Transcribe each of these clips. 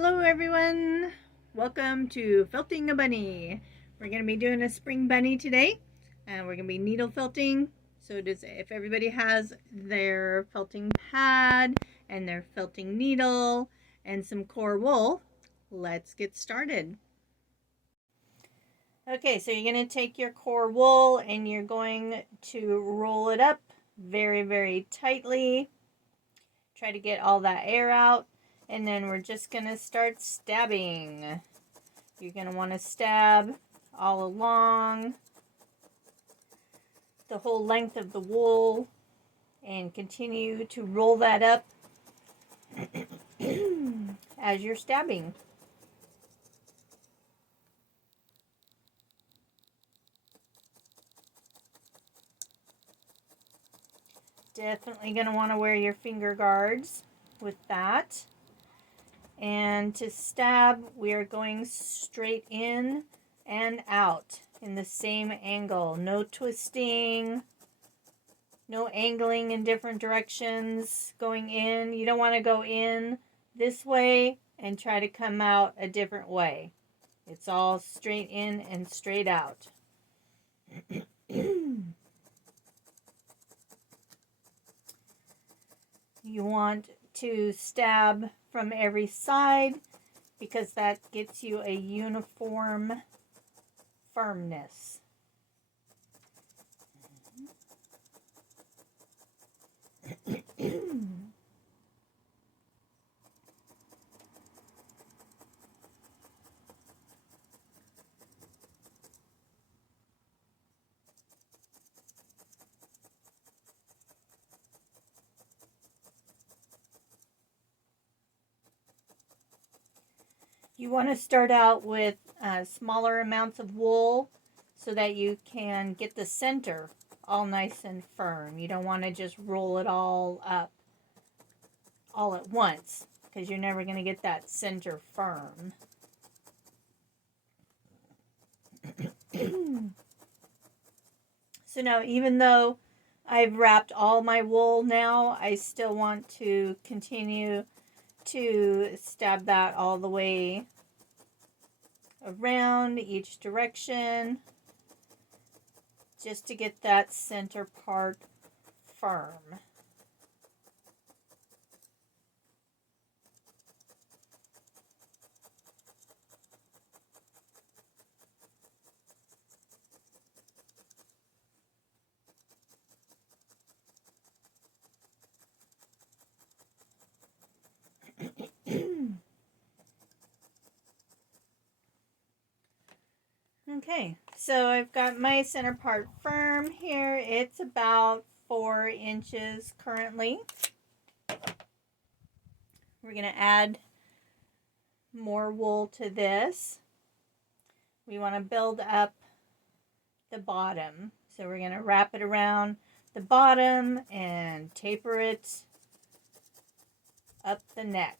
Hello everyone, welcome to Felting a Bunny. We're going to be doing a spring bunny today and we're going to be needle felting. So if everybody has their felting pad and their felting needle and some core wool, let's get started. Okay, so you're going to take your core wool and you're going to roll it up very, very tightly. Try to get all that air out. And then we're just going to start stabbing. You're going to want to stab all along the whole length of the wool and continue to roll that up as you're stabbing. Definitely going to want to wear your finger guards with that. And to stab, we are going straight in and out in the same angle. No twisting, no angling in different directions going in. You don't want to go in this way and try to come out a different way. It's all straight in and straight out. You want to stab from every side because that gets you a uniform firmness. You want to start out with smaller amounts of wool so that you can get the center all nice and firm. You don't want to just roll it all up all at once because you're never going to get that center firm. So now, even though I've wrapped all my wool now, I still want to continue to stab that all the way around each direction just to get that center part firm. Okay, so I've got my center part firm here. It's about 4 inches currently. We're going to add more wool to this. We want to build up the bottom. So we're going to wrap it around the bottom and taper it up the neck.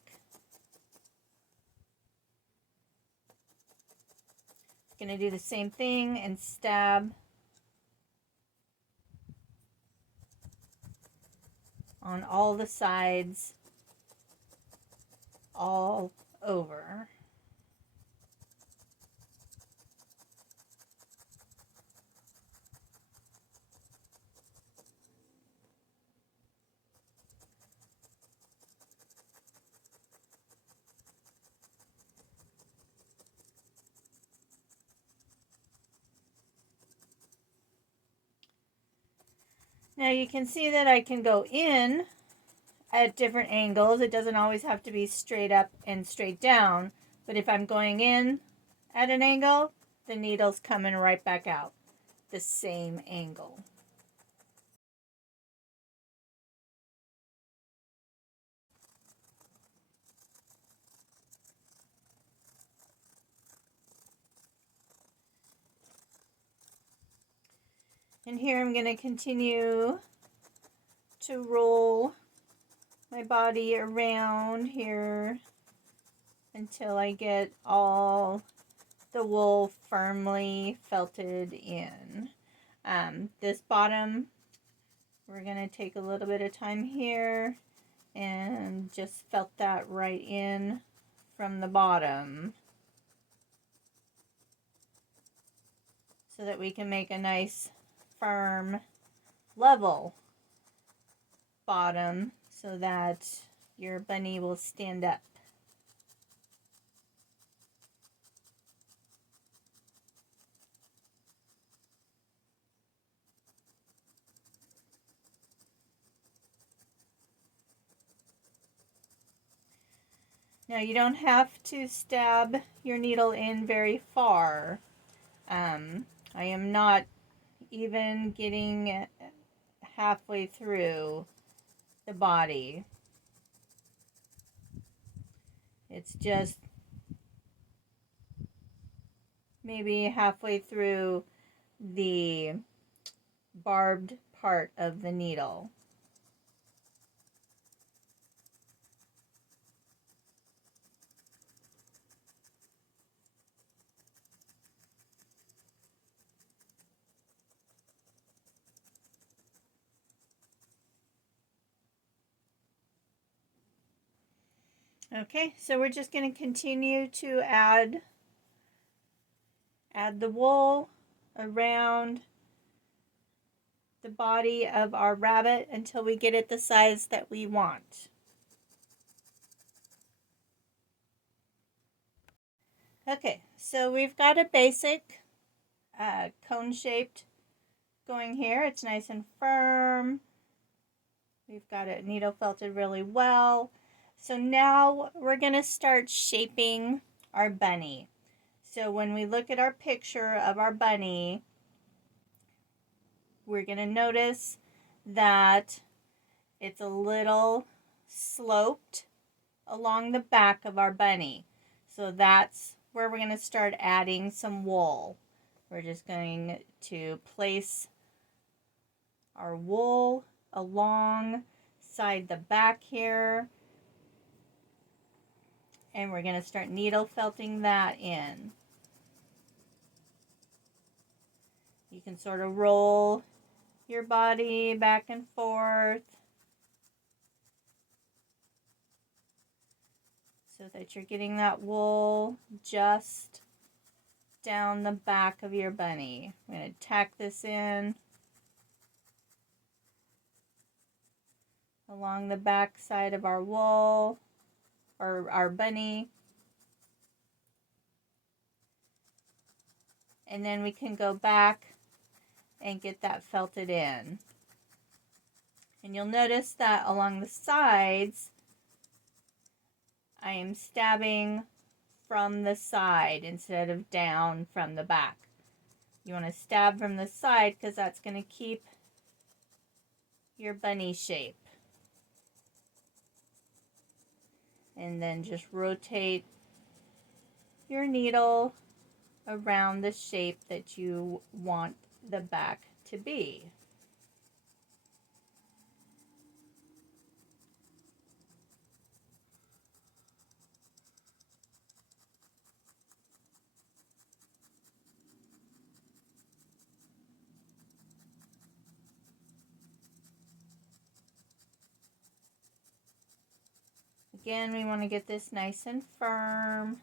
Going to do the same thing and stab on all the sides all over. Now you can see that I can go in at different angles. It doesn't always have to be straight up and straight down, but if I'm going in at an angle, the needle's coming right back out the same angle. And here I'm going to continue to roll my body around here until I get all the wool firmly felted in. This bottom, we're going to take a little bit of time here and just felt that right in from the bottom so that we can make a nice firm level bottom so that your bunny will stand up. Now you don't have to stab your needle in very far. I am not even getting halfway through the body. It's just maybe halfway through the barbed part of the needle. Okay, so we're just going to continue to add the wool around the body of our rabbit until we get it the size that we want. Okay, so we've got a basic cone shaped going here. It's nice and firm. We've got it needle felted really well. So now we're going to start shaping our bunny. So when we look at our picture of our bunny, we're going to notice that it's a little sloped along the back of our bunny. So that's where we're going to start adding some wool. We're just going to place our wool alongside the back here, and we're going to start needle felting that in. You can sort of roll your body back and forth so that you're getting that wool just down the back of your bunny. I'm going to tack this in along the back side of our wool or our bunny. And then we can go back and get that felted in. And you'll notice that along the sides, I am stabbing from the side instead of down from the back. You want to stab from the side because that's going to keep your bunny shape. And then just rotate your needle around the shape that you want the back to be. Again, we want to get this nice and firm.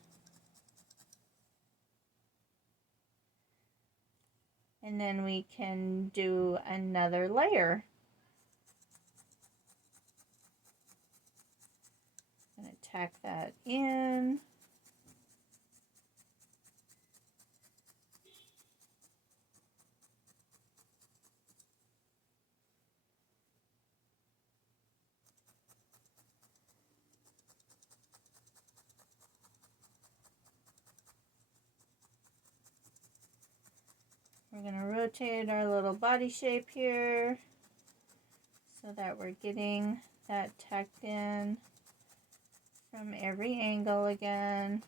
And then we can do another layer. I'm going to tack that in. We're going to rotate our little body shape here so that we're getting that tacked in from every angle again.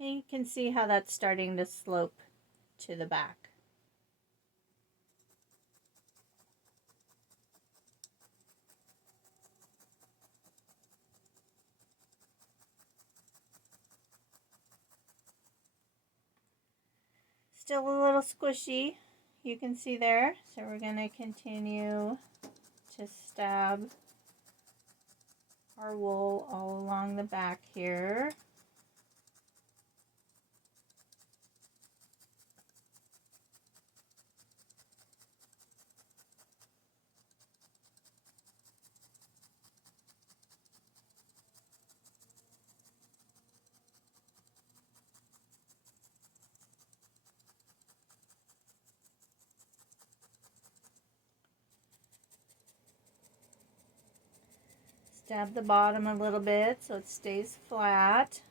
And you can see how that's starting to slope to the back. Still a little squishy, you can see there. So we're going to continue to stab our wool all along the back here. Stab the bottom a little bit so it stays flat.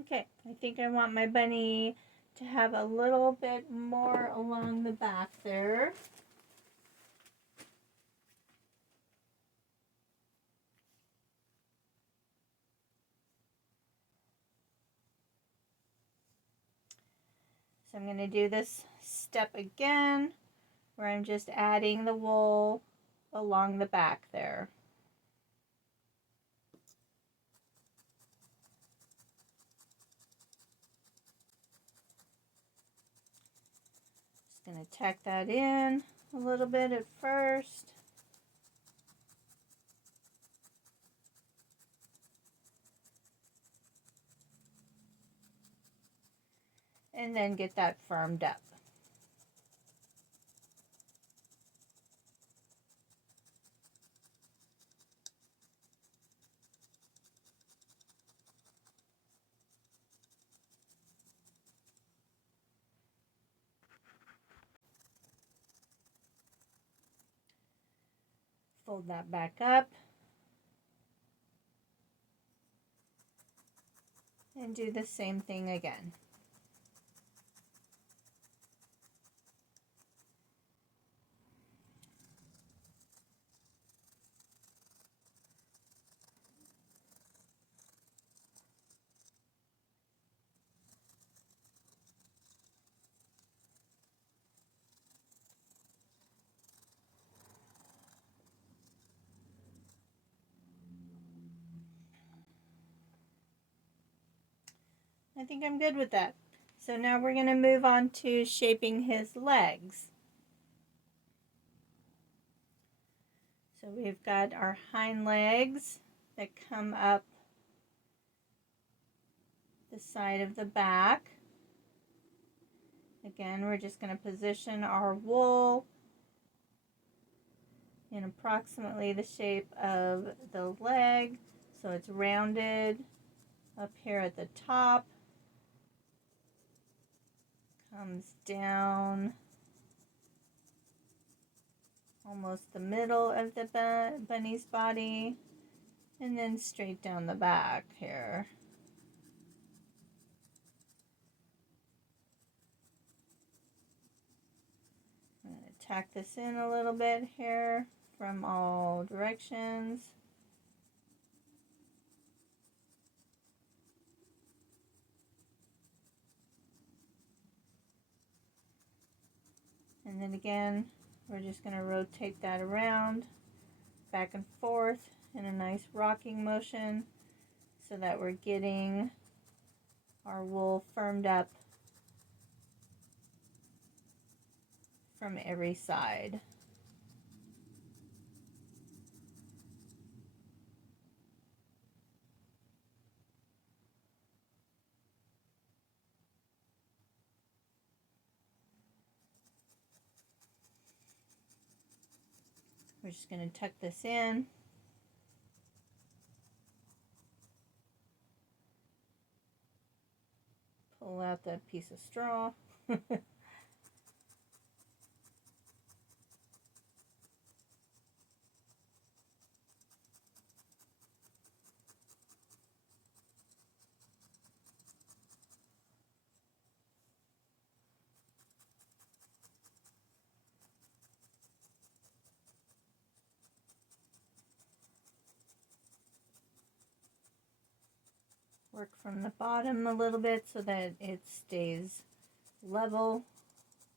Okay, I think I want my bunny to have a little bit more along the back there. So I'm going to do this step again where I'm just adding the wool along the back there. Just going to tack that in a little bit at first. And then get that firmed up. Fold that back up. And do the same thing again. I think I'm good with that. So now we're going to move on to shaping his legs. So we've got our hind legs that come up the side of the back. Again, we're just going to position our wool in approximately the shape of the leg. So it's rounded up here at the top. Comes down almost the middle of the bunny's body, and then straight down the back here. I'm going to tack this in a little bit here from all directions. And then again, we're just going to rotate that around, back and forth in a nice rocking motion so that we're getting our wool firmed up from every side. We're just going to tuck this in. Pull out that piece of straw. Work from the bottom a little bit so that it stays level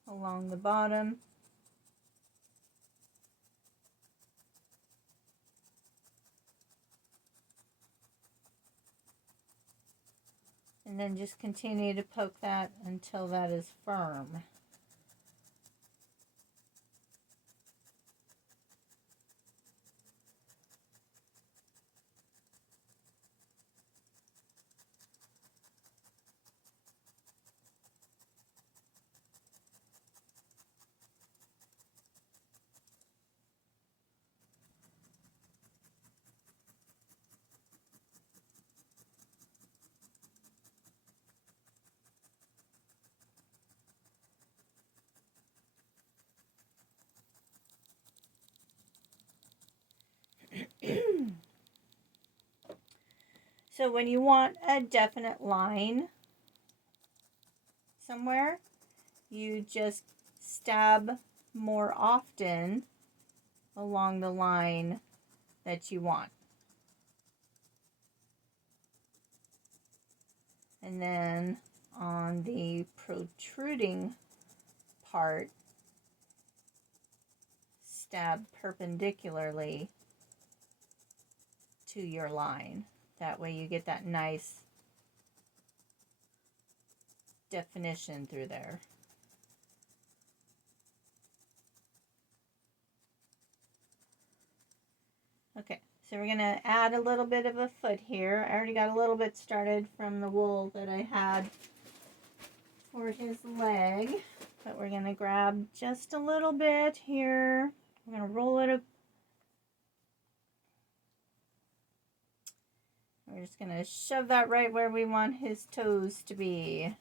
along the bottom. And then just continue to poke that until that is firm. So when you want a definite line somewhere, you just stab more often along the line that you want. And then on the protruding part, stab perpendicularly to your line. That way you get that nice definition through there. Okay, so we're going to add a little bit of a foot here. I already got a little bit started from the wool that I had for his leg, but we're going to grab just a little bit here. We're going to roll it up. We're just going to shove that right where we want his toes to be.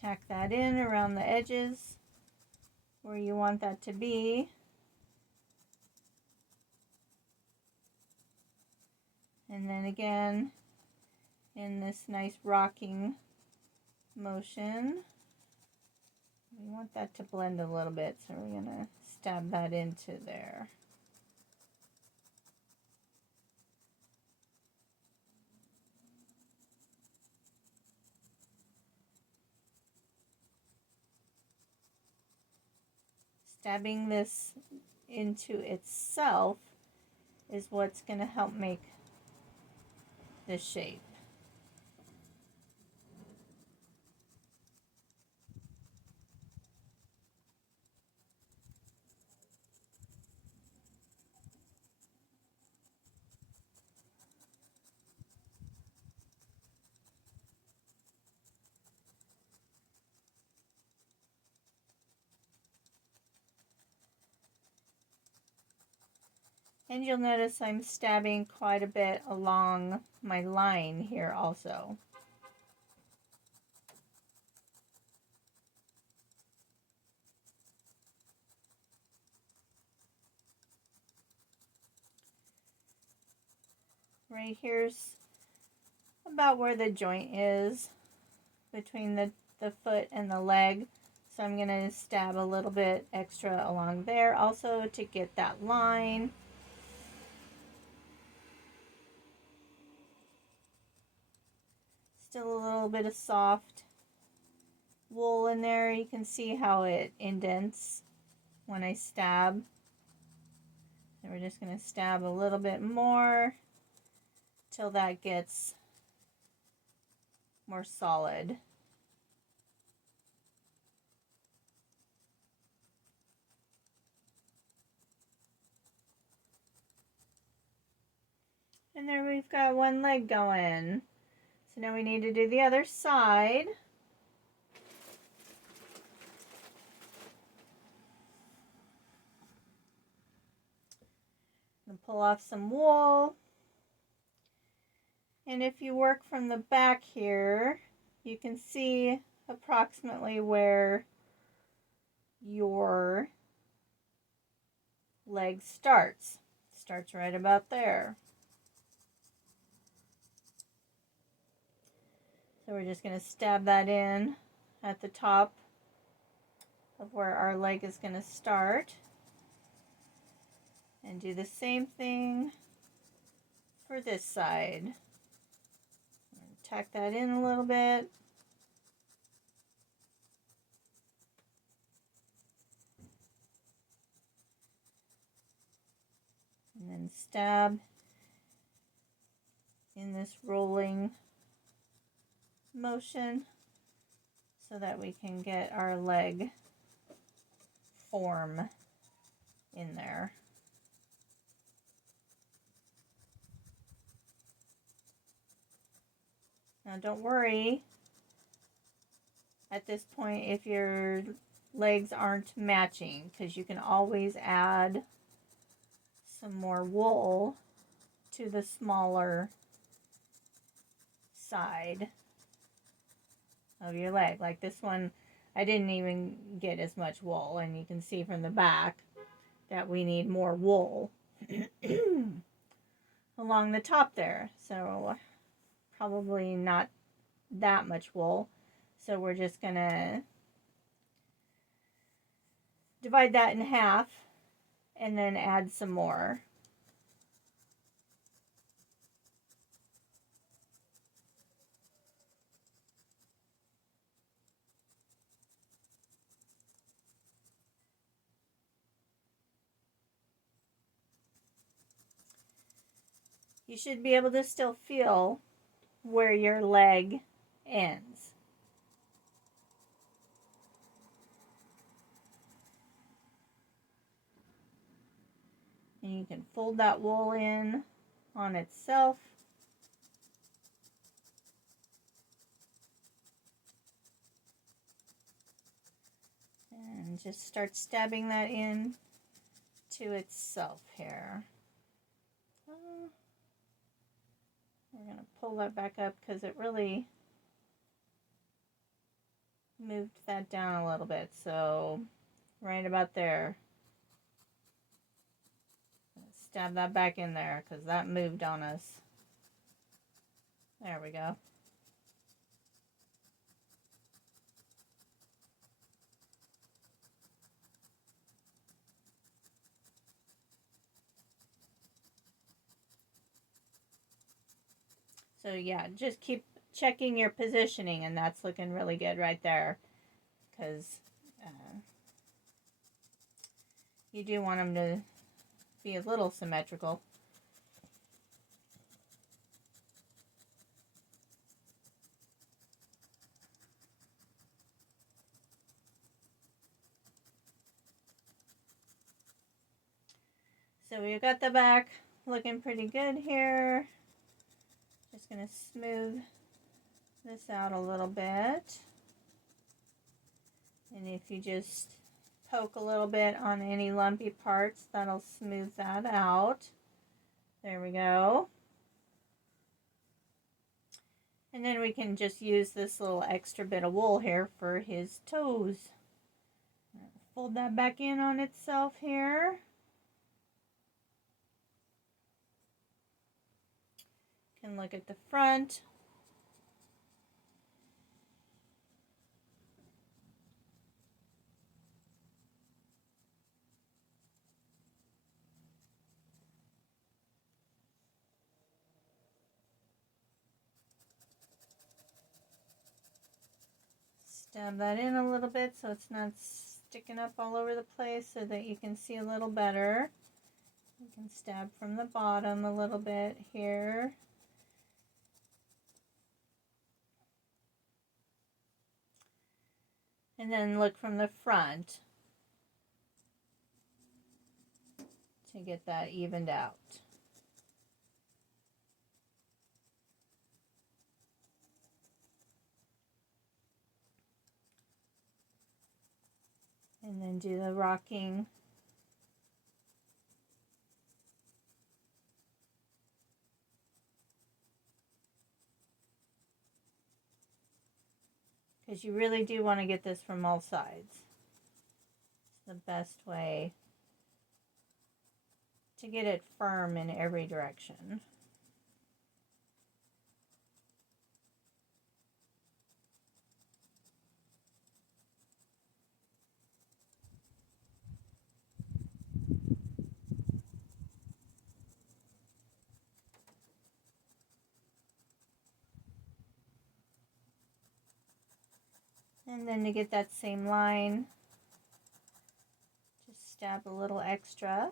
Tack that in around the edges where you want that to be. And then again, in this nice rocking motion, we want that to blend a little bit, so we're going to stab that into there. Stabbing this into itself is what's going to help make this shape. And you'll notice I'm stabbing quite a bit along my line here also. Right here's about where the joint is between the foot and the leg. So I'm going to stab a little bit extra along there also to get that line. Still a little bit of soft wool in there. You can see how it indents when I stab. And we're just going to stab a little bit more till that gets more solid. And there we've got one leg going. So now we need to do the other side. And pull off some wool. And if you work from the back here, you can see approximately where your leg starts. It starts right about there. So we're just going to stab that in at the top of where our leg is going to start. And do the same thing for this side. Tack that in a little bit. And then stab in this rolling motion so that we can get our leg form in there. Now don't worry at this point if your legs aren't matching, because you can always add some more wool to the smaller side of your leg. Like this one, I didn't even get as much wool, and you can see from the back that we need more wool along the top there. So probably not that much wool. So we're just gonna divide that in half and then add some more. You should be able to still feel where your leg ends. And you can fold that wool in on itself. And just start stabbing that in to itself here. We're going to pull that back up because it really moved that down a little bit. So right about there. Stab that back in there because that moved on us. There we go. So yeah, just keep checking your positioning, and that's looking really good right there, because you do want them to be a little symmetrical. So we've got the back looking pretty good here. Just going to smooth this out a little bit. And if you just poke a little bit on any lumpy parts, that'll smooth that out. There we go. And then we can just use this little extra bit of wool here for his toes. Fold that back in on itself here. Can look at the front. Stab that in a little bit so it's not sticking up all over the place, so that you can see a little better. You can stab from the bottom a little bit here. And then look from the front to get that evened out. And then do the rocking. Because you really do want to get this from all sides. It's the best way to get it firm in every direction. And then to get that same line, just stab a little extra.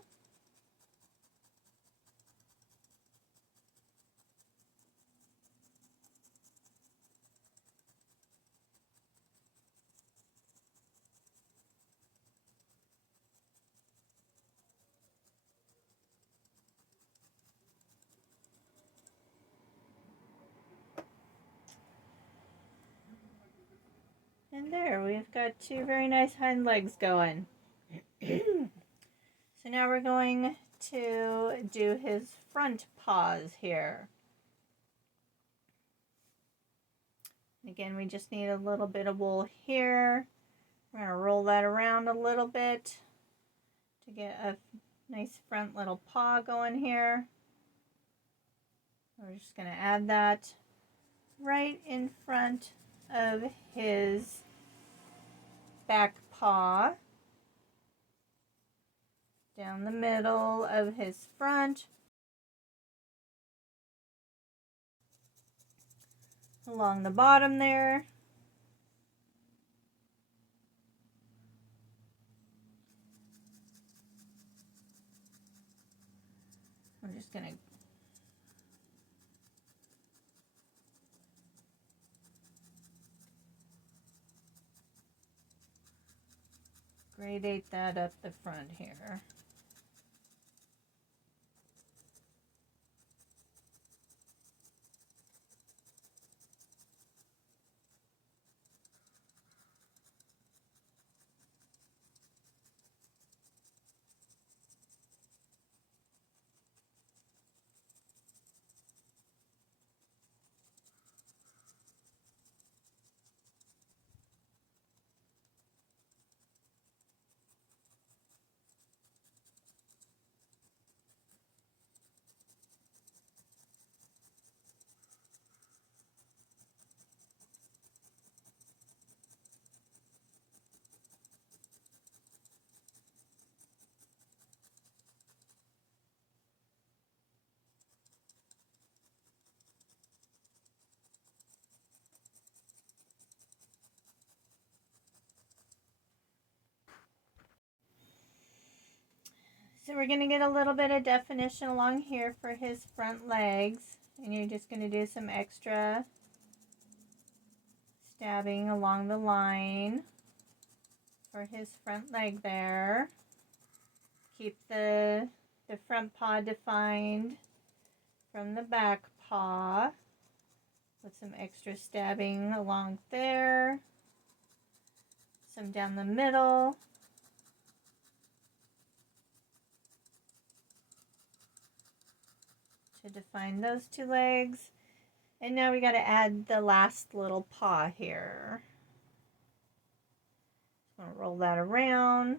And there, we've got two very nice hind legs going. So now we're going to do his front paws here. Again, we just need a little bit of wool here. We're going to roll that around a little bit to get a nice front little paw going here. We're just going to add that right in front of his back paw, down the middle of his front, along the bottom there. I'm just going to gradate that up the front here. So we're going to get a little bit of definition along here for his front legs. And you're just going to do some extra stabbing along the line for his front leg there. Keep the front paw defined from the back paw. With some extra stabbing along there. Some down the middle. To define those two legs. And now we got to add the last little paw here. Just want to roll that around.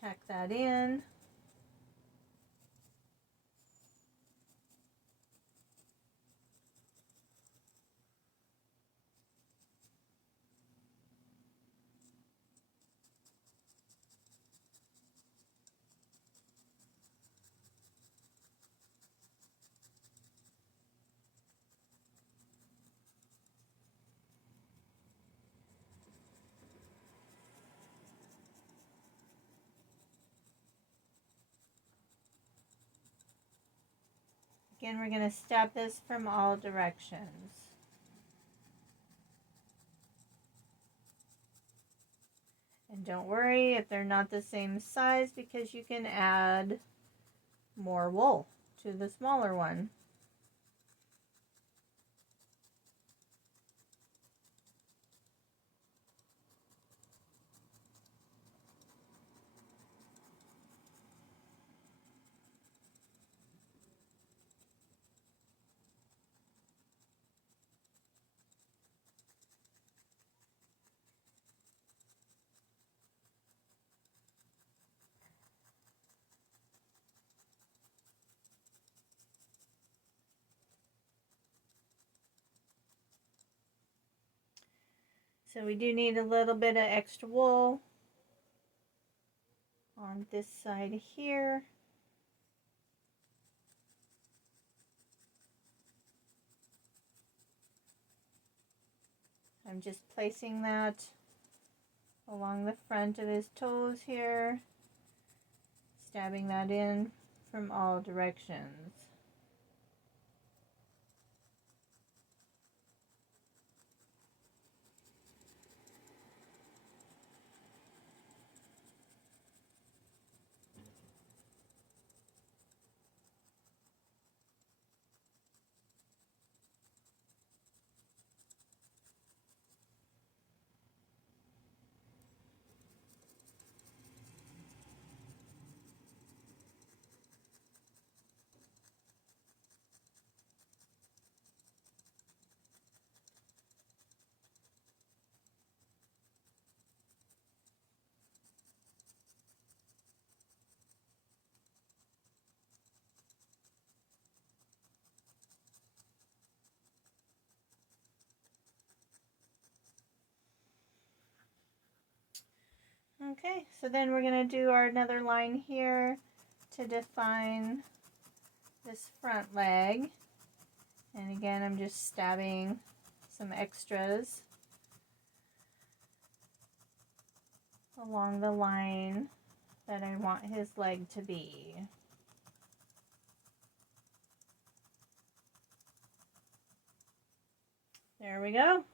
Tack that in. Again, we're going to stab this from all directions. And don't worry if they're not the same size, because you can add more wool to the smaller one. So we do need a little bit of extra wool on this side here. I'm just placing that along the front of his toes here, stabbing that in from all directions. Okay, so then we're going to do our another line here to define this front leg. And again, I'm just stabbing some extras along the line that I want his leg to be. There we go.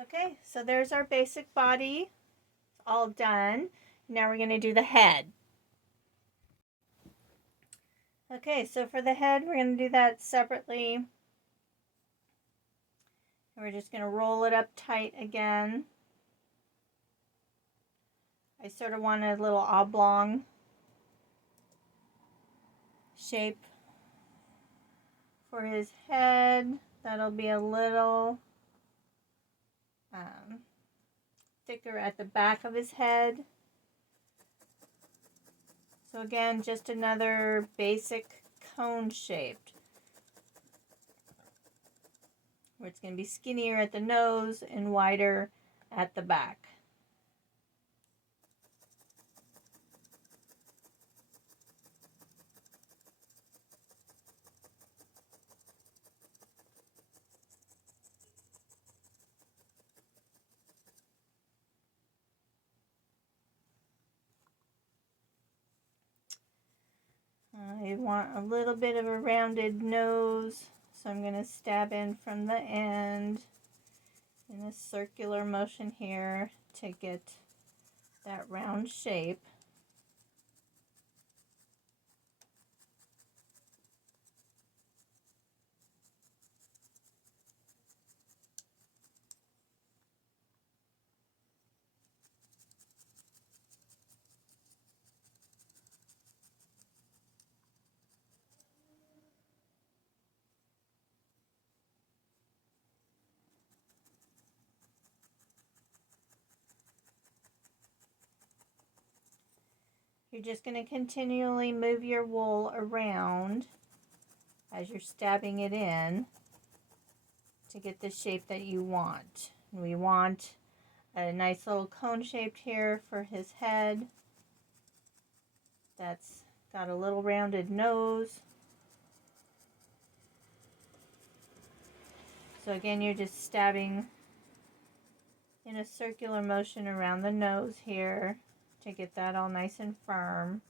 Okay, so there's our basic body all done. Now we're going to do the head. Okay, so for the head, we're going to do that separately. And we're just going to roll it up tight again. I sort of want a little oblong shape for his head. That'll be a little thicker at the back of his head. So again, just another basic cone shaped, where it's going to be skinnier at the nose and wider at the back. I want a little bit of a rounded nose, so I'm going to stab in from the end in a circular motion here to get that round shape. You're just going to continually move your wool around as you're stabbing it in to get the shape that you want. We want a nice little cone shaped here for his head. That's got a little rounded nose. So again, you're just stabbing in a circular motion around the nose here to get that all nice and firm.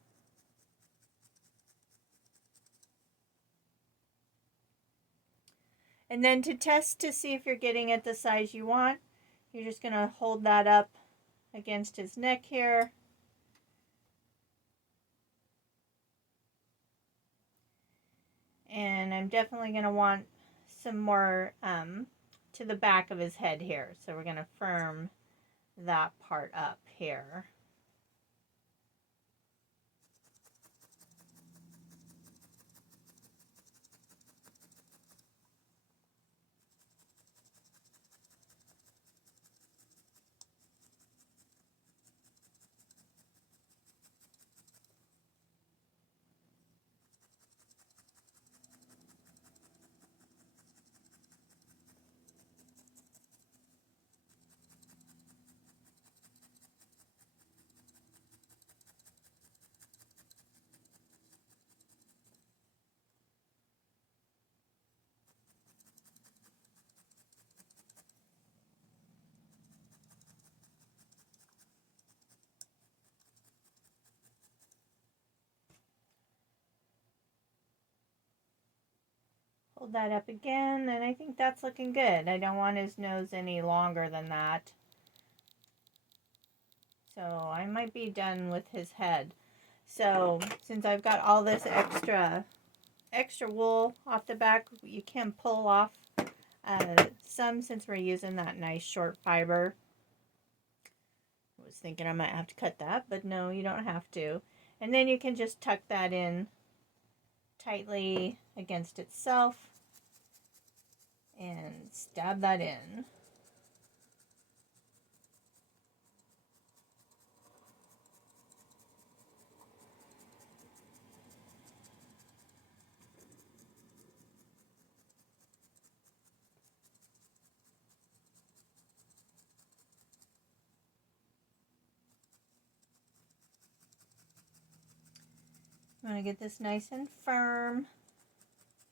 And then to test to see if you're getting it the size you want, you're just going to hold that up against his neck here. And I'm definitely going to want some more to the back of his head here. So we're going to firm that part up here. Hold that up again, and I think that's looking good. I don't want his nose any longer than that. So I might be done with his head. So since I've got all this extra wool off the back, you can pull off some since we're using that nice short fiber. I was thinking I might have to cut that, but no, you don't have to. And then you can just tuck that in tightly against itself and stab that in. I'm going to get this nice and firm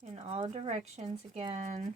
in all directions again.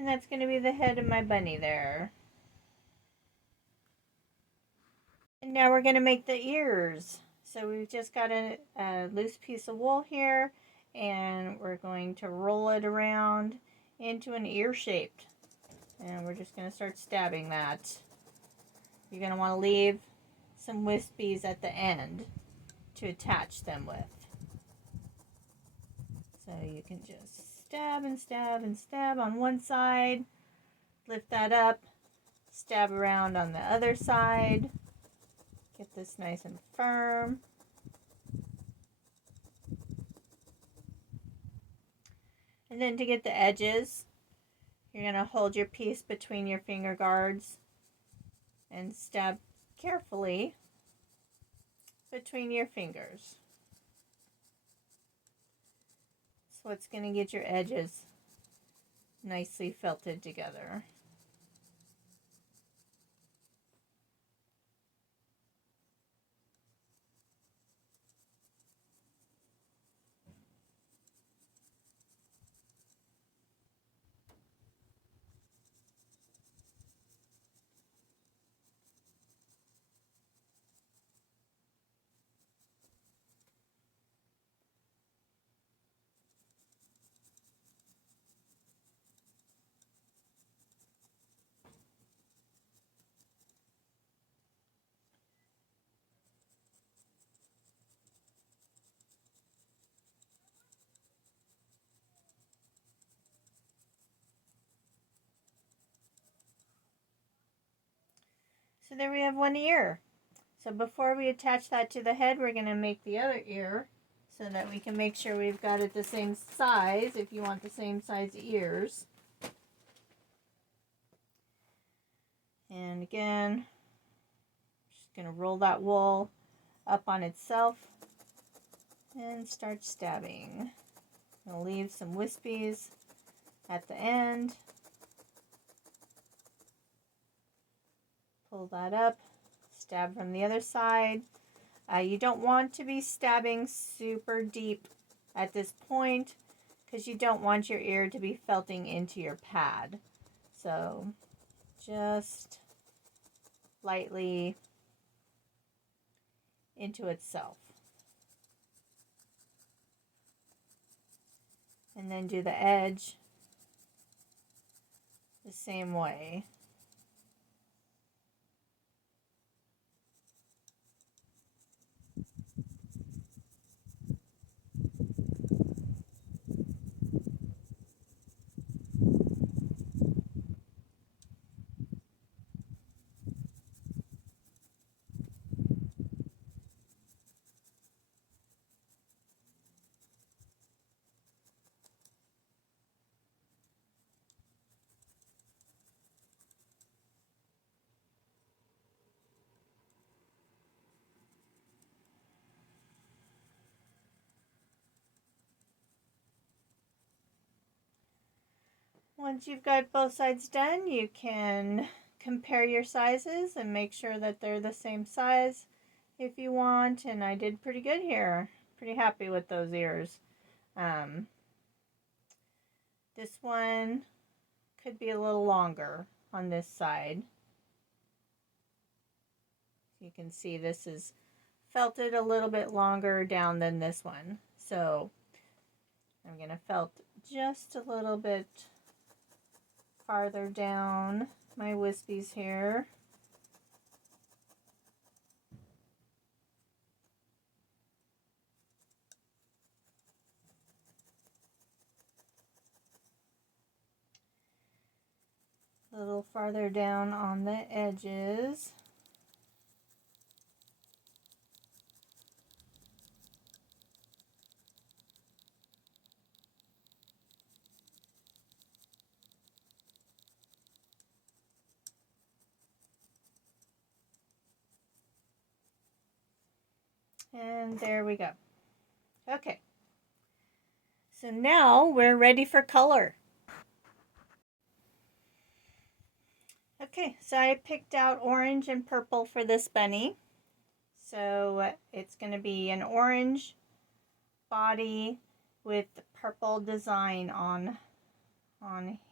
And that's going to be the head of my bunny there. And now we're going to make the ears. So we've just got a loose piece of wool here, and we're going to roll it around into an ear shape. And we're just going to start stabbing that. You're going to want to leave some wispies at the end to attach them with. So you can just stab and stab and stab on one side, lift that up, stab around on the other side, get this nice and firm. And then to get the edges, you're going to hold your piece between your finger guards and stab carefully between your fingers. So it's going to get your edges nicely felted together. So there we have one ear. So before we attach that to the head, we're going to make the other ear so that we can make sure we've got it the same size if you want the same size ears. And again, just going to roll that wool up on itself and start stabbing. I'm going to leave some wispies at the end. Pull that up, stab from the other side. You don't want to be stabbing super deep at this point because you don't want your ear to be felting into your pad. So just lightly into itself. And then do the edge the same way. Once you've got both sides done, you can compare your sizes and make sure that they're the same size if you want. And I did pretty good here. Pretty happy with those ears. This one could be a little longer on this side. You can see this is felted a little bit longer down than this one. So I'm going to felt just a little bit farther down my wispies here. A little farther down on the edges. And there we go. Okay. So now we're ready for color. Okay, so I picked out orange and purple for this bunny. So it's going to be an orange body with purple design on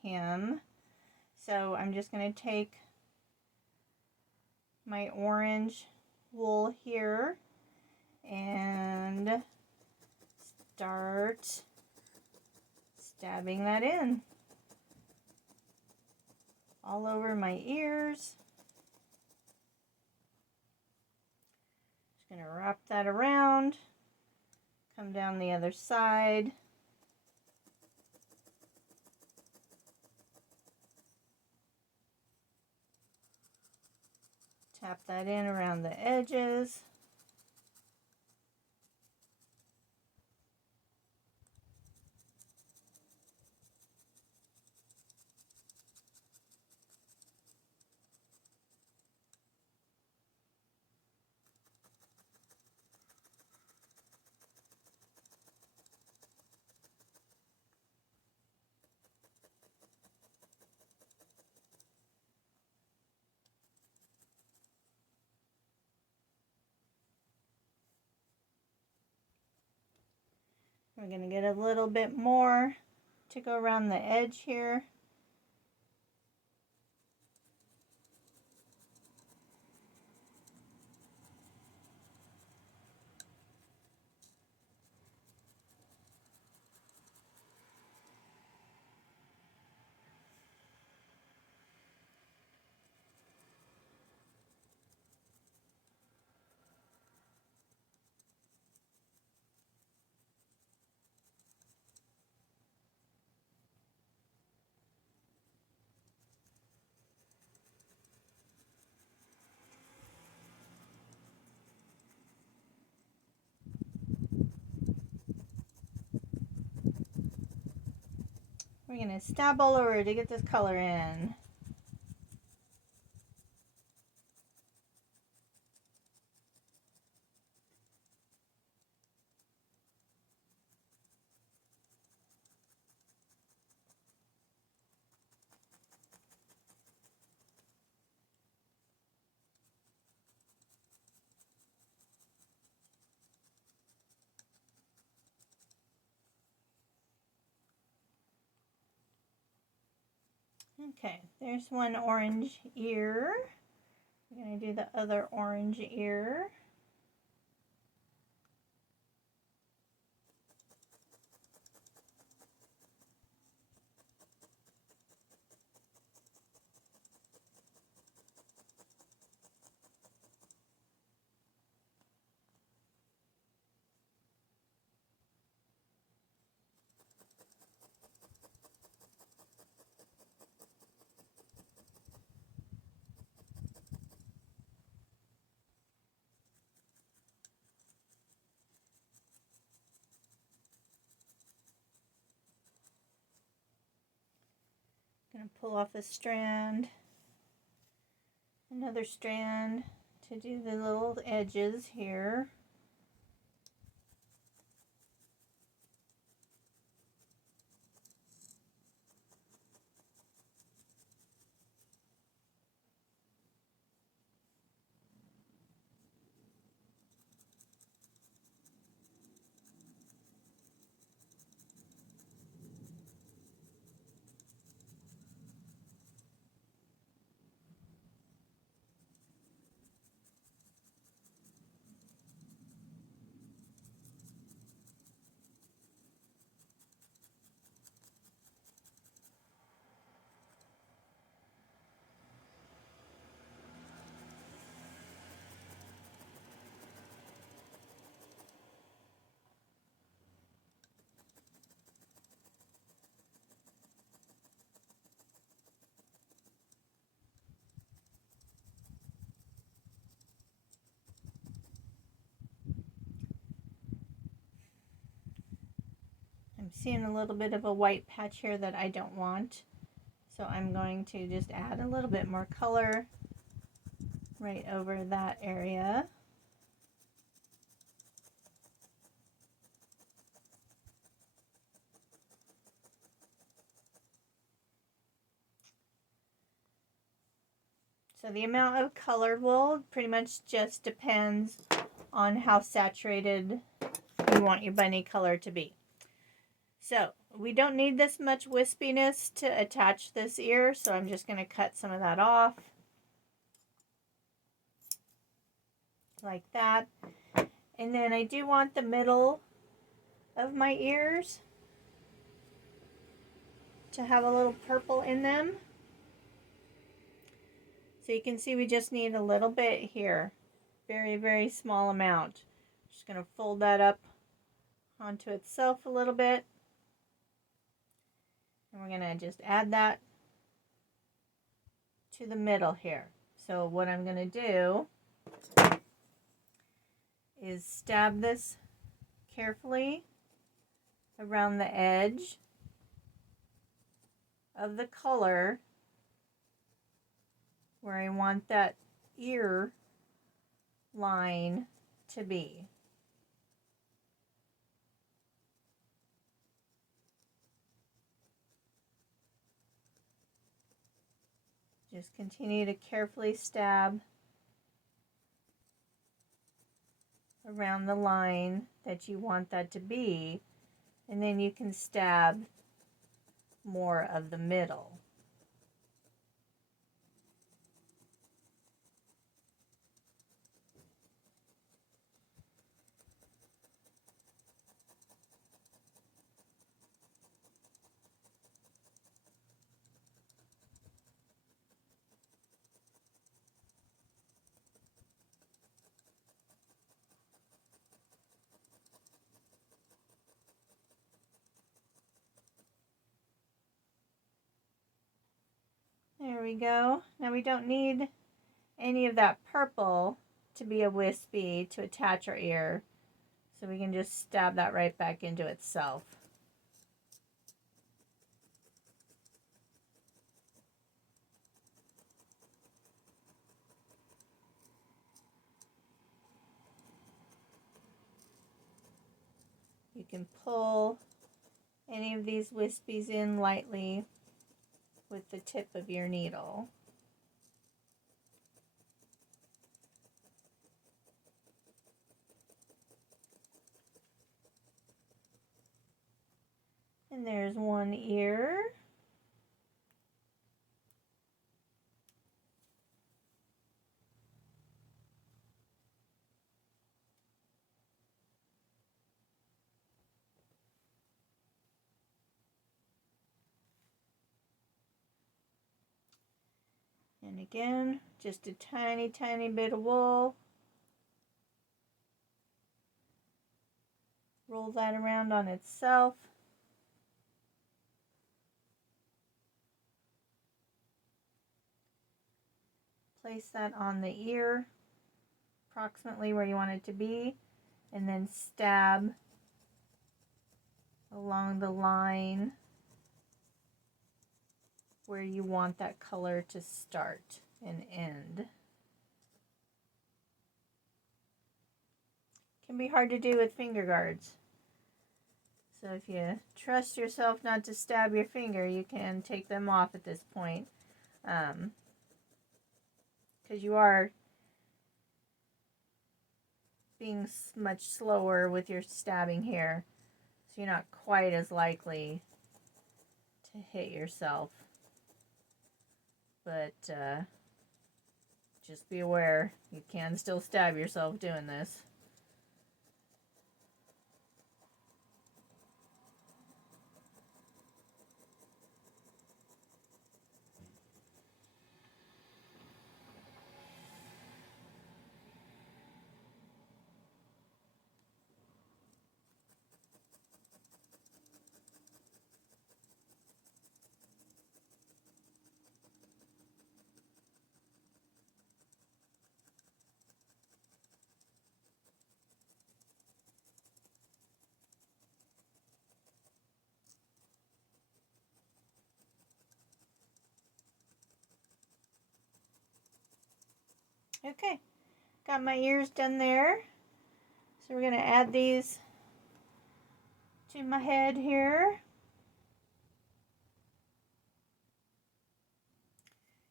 him. So I'm just going to take my orange wool here and start stabbing that in all over my ears. Just going to wrap that around, come down the other side. Tap that in around the edges. We're going to get a little bit more to go around the edge here. We're going to stab all over to get this color in. Okay, there's one orange ear. We're going to do the other orange ear. Going to pull off a strand, another strand to do the little edges here. I'm seeing a little bit of a white patch here that I don't want. So I'm going to just add a little bit more color right over that area. So the amount of color will pretty much just depends on how saturated you want your bunny color to be. So we don't need this much wispiness to attach this ear, so I'm just going to cut some of that off. Like that. And then I do want the middle of my ears to have a little purple in them. So you can see we just need a little bit here. Very, very small amount. Just going to fold that up onto itself a little bit. And we're going to just add that to the middle here. So what I'm going to do is stab this carefully around the edge of the color where I want that ear line to be. Just continue to carefully stab around the line that you want that to be, and then you can stab more of the middle. There we go. Now we don't need any of that purple to be a wispy to attach our ear. So we can just stab that right back into itself. You can pull any of these wispies in lightly with the tip of your needle. And there's one ear. And again, just a tiny, tiny bit of wool. Roll that around on itself. Place that on the ear, approximately where you want it to be, and then stab along the line where you want that color to start and end. Can be hard to do with finger guards. So if you trust yourself not to stab your finger, you can take them off at this point. Because you are being much slower with your stabbing here. So you're not quite as likely to hit yourself. But just be aware, you can still stab yourself doing this. Okay, got my ears done there. So we're going to add these to my head here.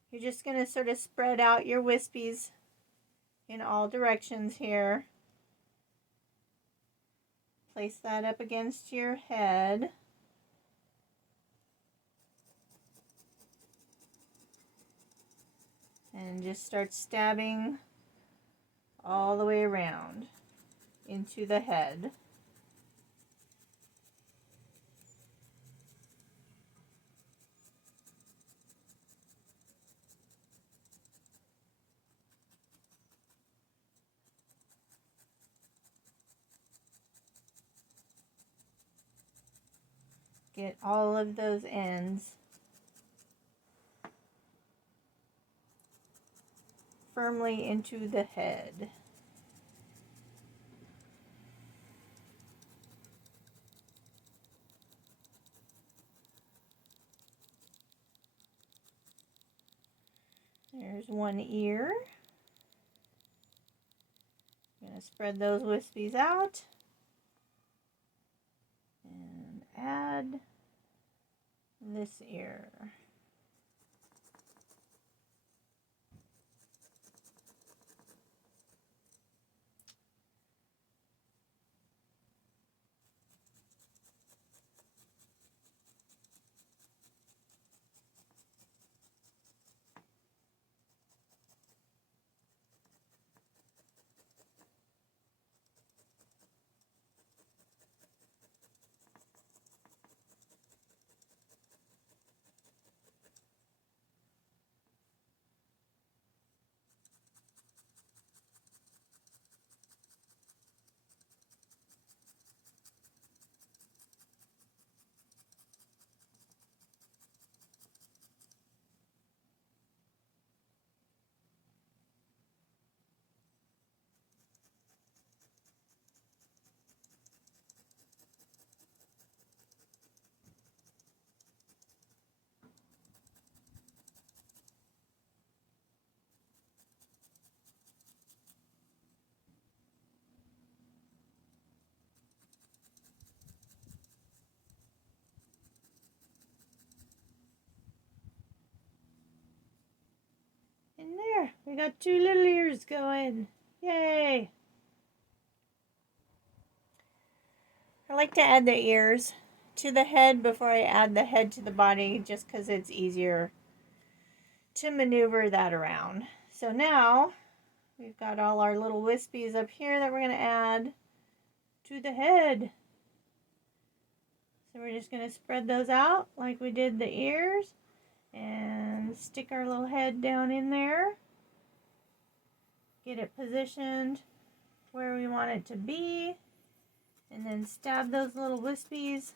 You're just going to sort of spread out your wispies in all directions here. Place that up against your head. And just start stabbing all the way around into the head. Get all of those ends firmly into the head. There's one ear. I'm going to spread those wispies out and add this ear. In there, we got two little ears going. Yay! I like to add the ears to the head before I add the head to the body, just because it's easier to maneuver that around. So now we've got all our little wispies up here that we're going to add to the head. So we're just going to spread those out like we did the ears and stick our little head down in there. Get it positioned where we want it to be, and then stab those little wispies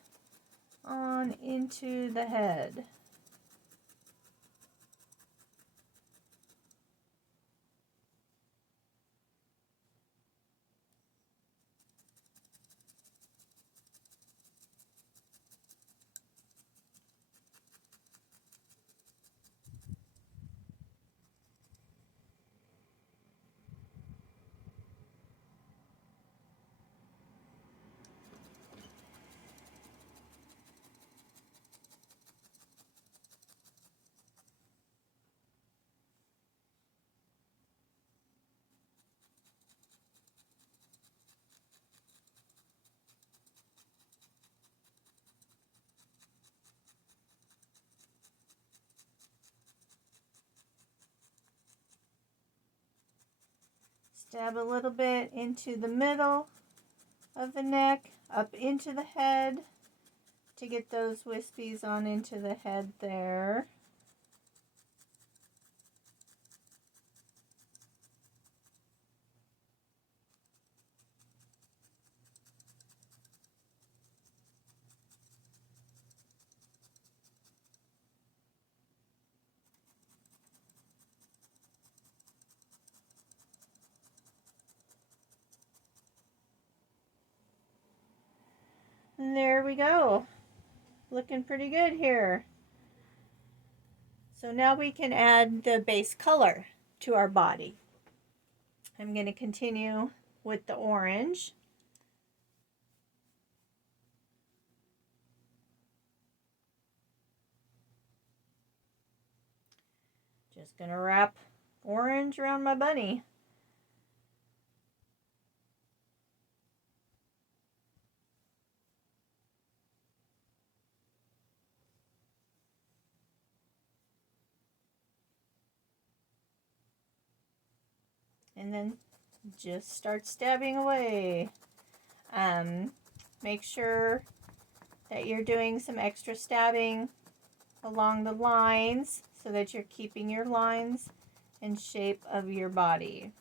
on into the head. Stab a little bit into the middle of the neck, up into the head to get those wispies on into the head there. And there we go. Looking pretty good here. So now we can add the base color to our body. I'm going to continue with the orange. Just going to wrap orange around my bunny. And then just start stabbing away. Make sure that you're doing some extra stabbing along the lines so that you're keeping your lines and shape of your body.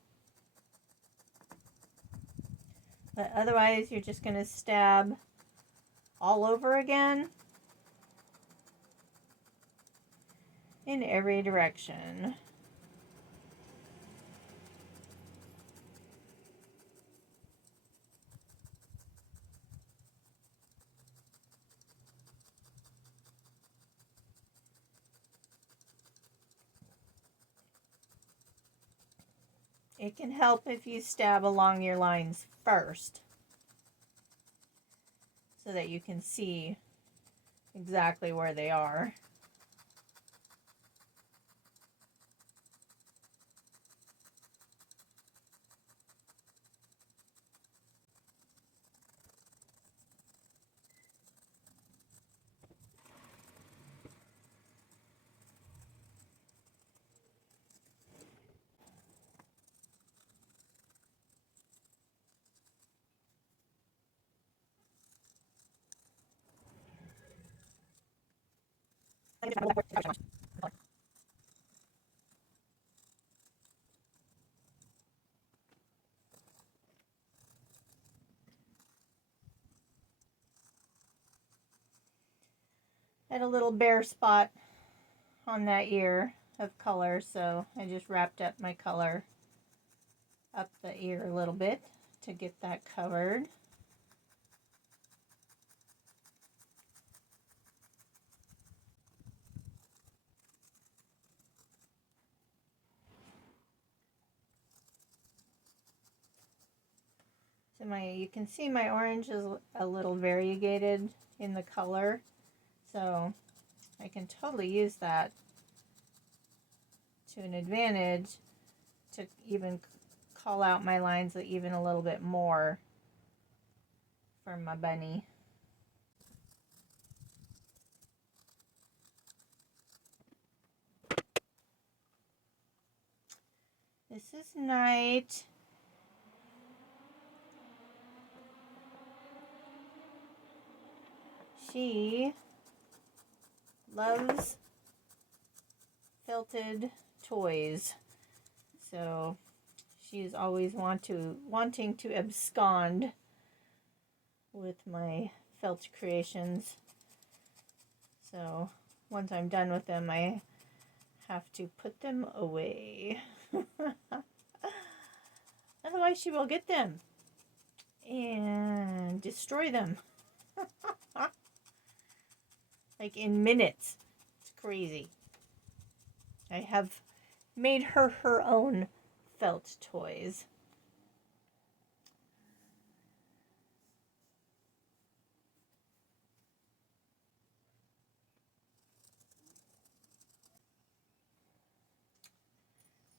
But otherwise, you're just going to stab all over again in every direction. It can help if you stab along your lines first so that you can see exactly where they are. I had a little bare spot on that ear of color, so I just wrapped up my color up the ear a little bit to get that covered. So you can see my orange is a little variegated in the color, so I can totally use that to an advantage to even call out my lines even a little bit more for my bunny. This is Night. She loves felted toys, so she's always wanting to abscond with my felt creations. So once I'm done with them, I have to put them away. Otherwise she will get them and destroy them. Like in minutes. It's crazy. I have made her own felt toys.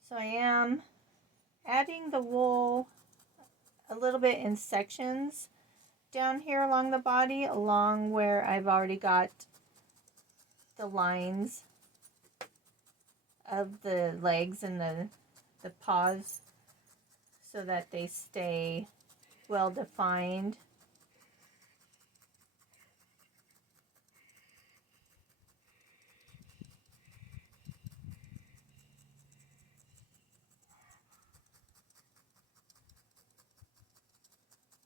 So I am adding the wool a little bit in sections down here along the body, along where I've already got the lines of the legs and the paws so that they stay well defined.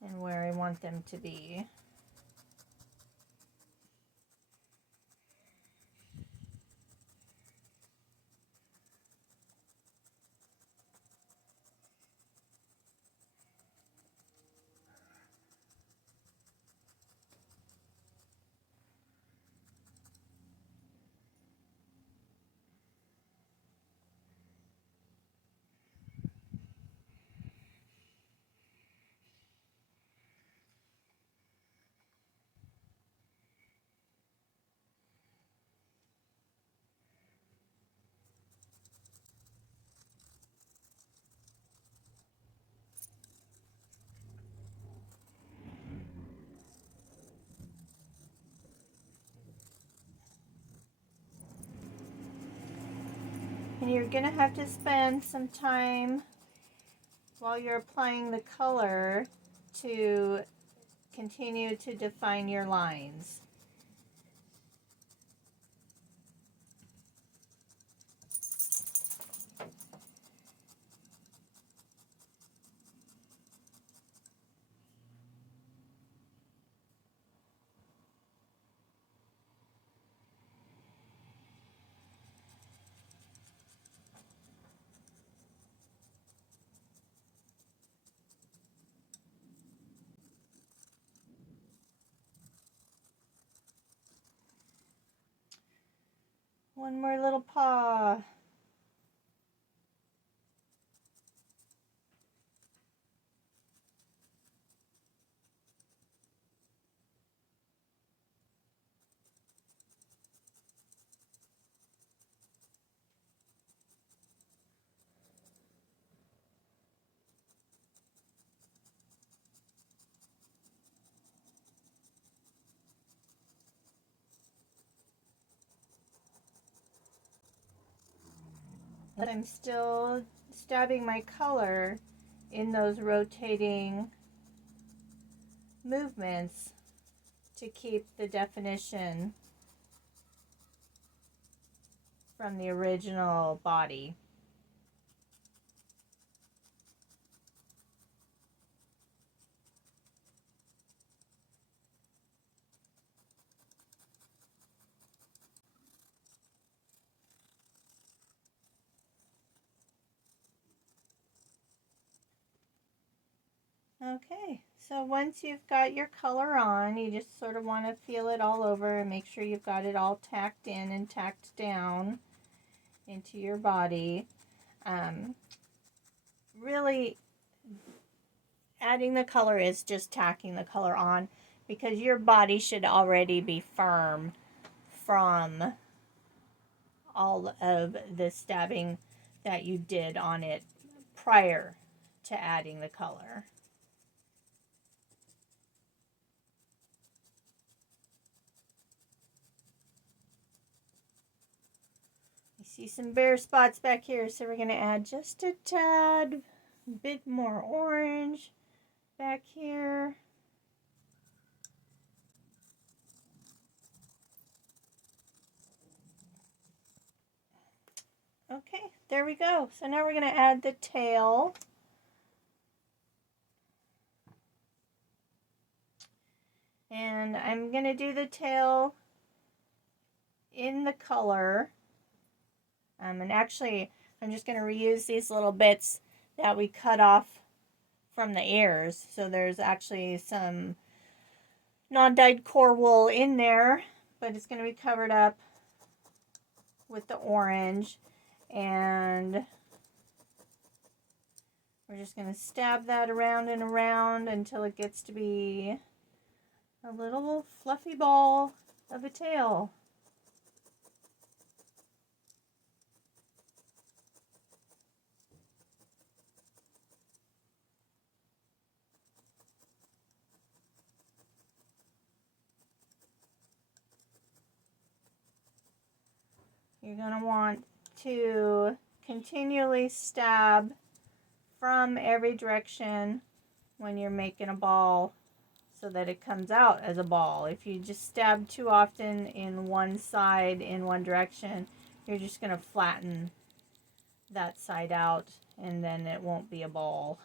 And where I want them to be. And you're going to have to spend some time while you're applying the color to continue to define your lines. One more little paw. I'm still stabbing my color in those rotating movements to keep the definition from the original body. Okay, so once you've got your color on, you just sort of want to feel it all over and make sure you've got it all tacked in and tacked down into your body. Really, adding the color is just tacking the color on, because your body should already be firm from all of the stabbing that you did on it prior to adding the color. See some bare spots back here, so we're going to add just a tad bit more orange back here. Okay, there we go. So now we're going to add the tail. And I'm going to do the tail in the color. And actually, I'm just going to reuse these little bits that we cut off from the ears. So there's actually some non-dyed core wool in there, but it's going to be covered up with the orange. And we're just going to stab that around and around until it gets to be a little fluffy ball of a tail. You're going to want to continually stab from every direction when you're making a ball so that it comes out as a ball. If you just stab too often in one side, in one direction, you're just going to flatten that side out and then it won't be a ball.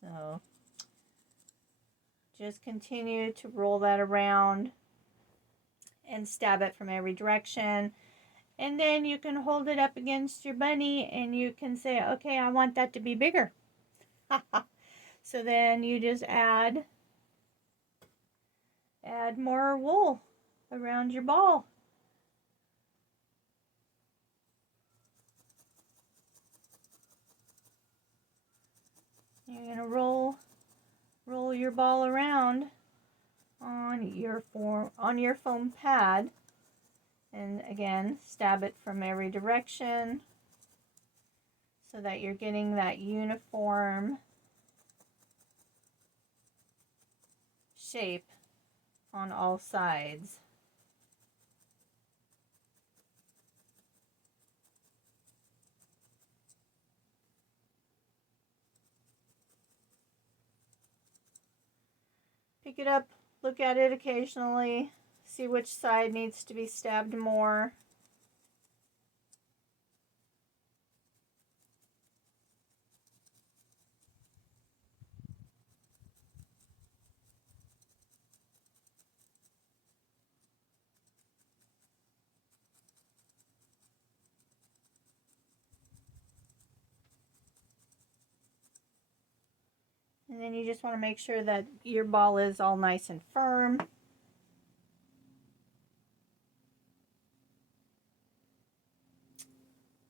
So just continue to roll that around and stab it from every direction. And then you can hold it up against your bunny and you can say, okay, I want that to be bigger. So then you just add more wool around your ball. You're going to roll your ball around on your foam pad, and again stab it from every direction so that you're getting that uniform shape on all sides. Pick it up, look at it occasionally, see which side needs to be stabbed more. And then you just want to make sure that your ball is all nice and firm.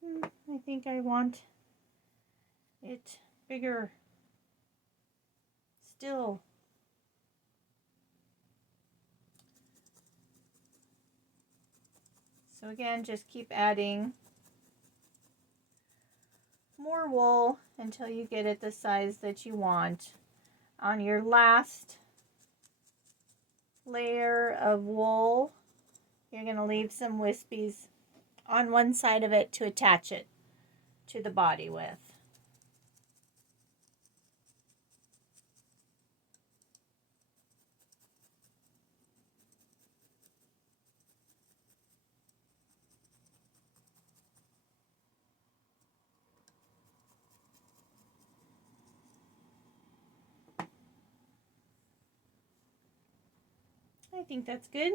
I think I want it bigger still. So again, just keep adding more wool until you get it the size that you want. On your last layer of wool, you're going to leave some wispies on one side of it to attach it to the body with. I think that's good.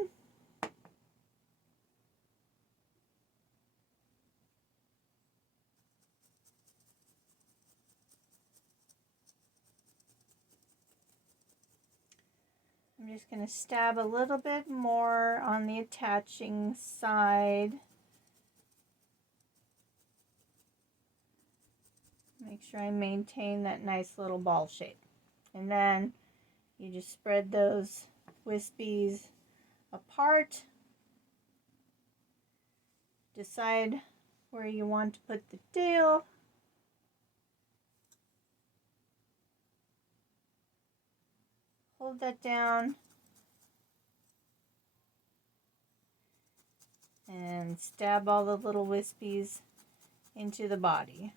I'm just going to stab a little bit more on the attaching side. Make sure I maintain that nice little ball shape. And then you just spread those wispies apart. Decide where you want to put the tail. Hold that down. And stab all the little wispies into the body.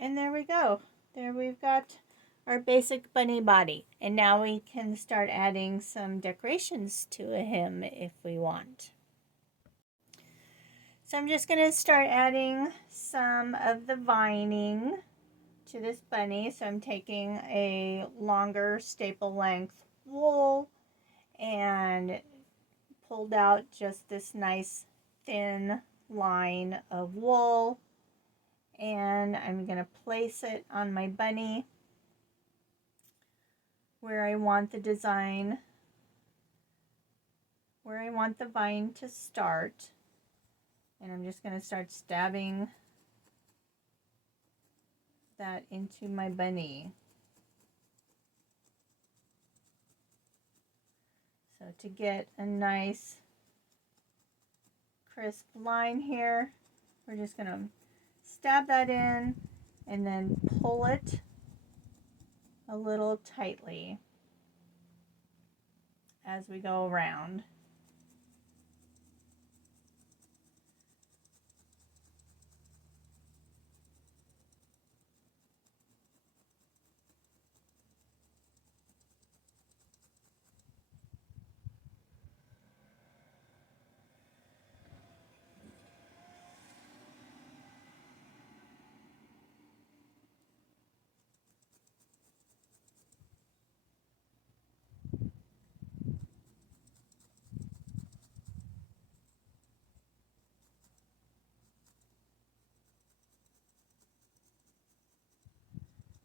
And there we go. There we've got our basic bunny body. And now we can start adding some decorations to him if we want. So I'm just going to start adding some of the vining to this bunny. So I'm taking a longer staple length wool and pulled out just this nice thin line of wool. And I'm going to place it on my bunny where I want the design, where I want the vine to start. And I'm just going to start stabbing that into my bunny. So to get a nice crisp line here, we're just going to stab that in and then pull it a little tightly as we go around.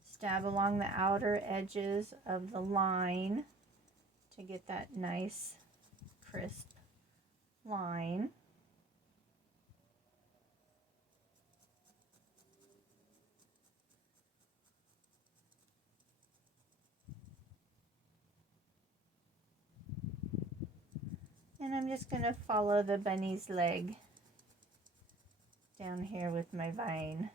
Stab along the outer edges of the line to get that nice crisp line. And I'm just going to follow the bunny's leg down here with my vine.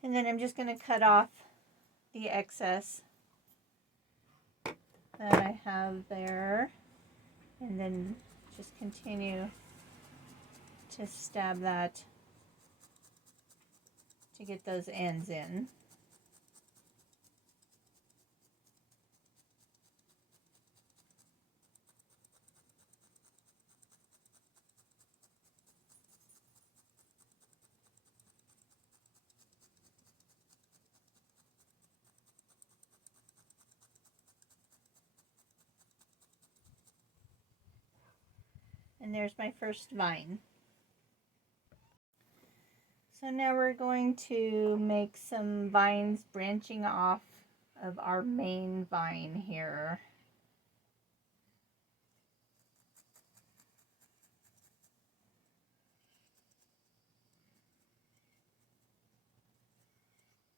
And then I'm just going to cut off the excess that I have there, and then just continue to stab that to get those ends in. And there's my first vine. So now we're going to make some vines branching off of our main vine here.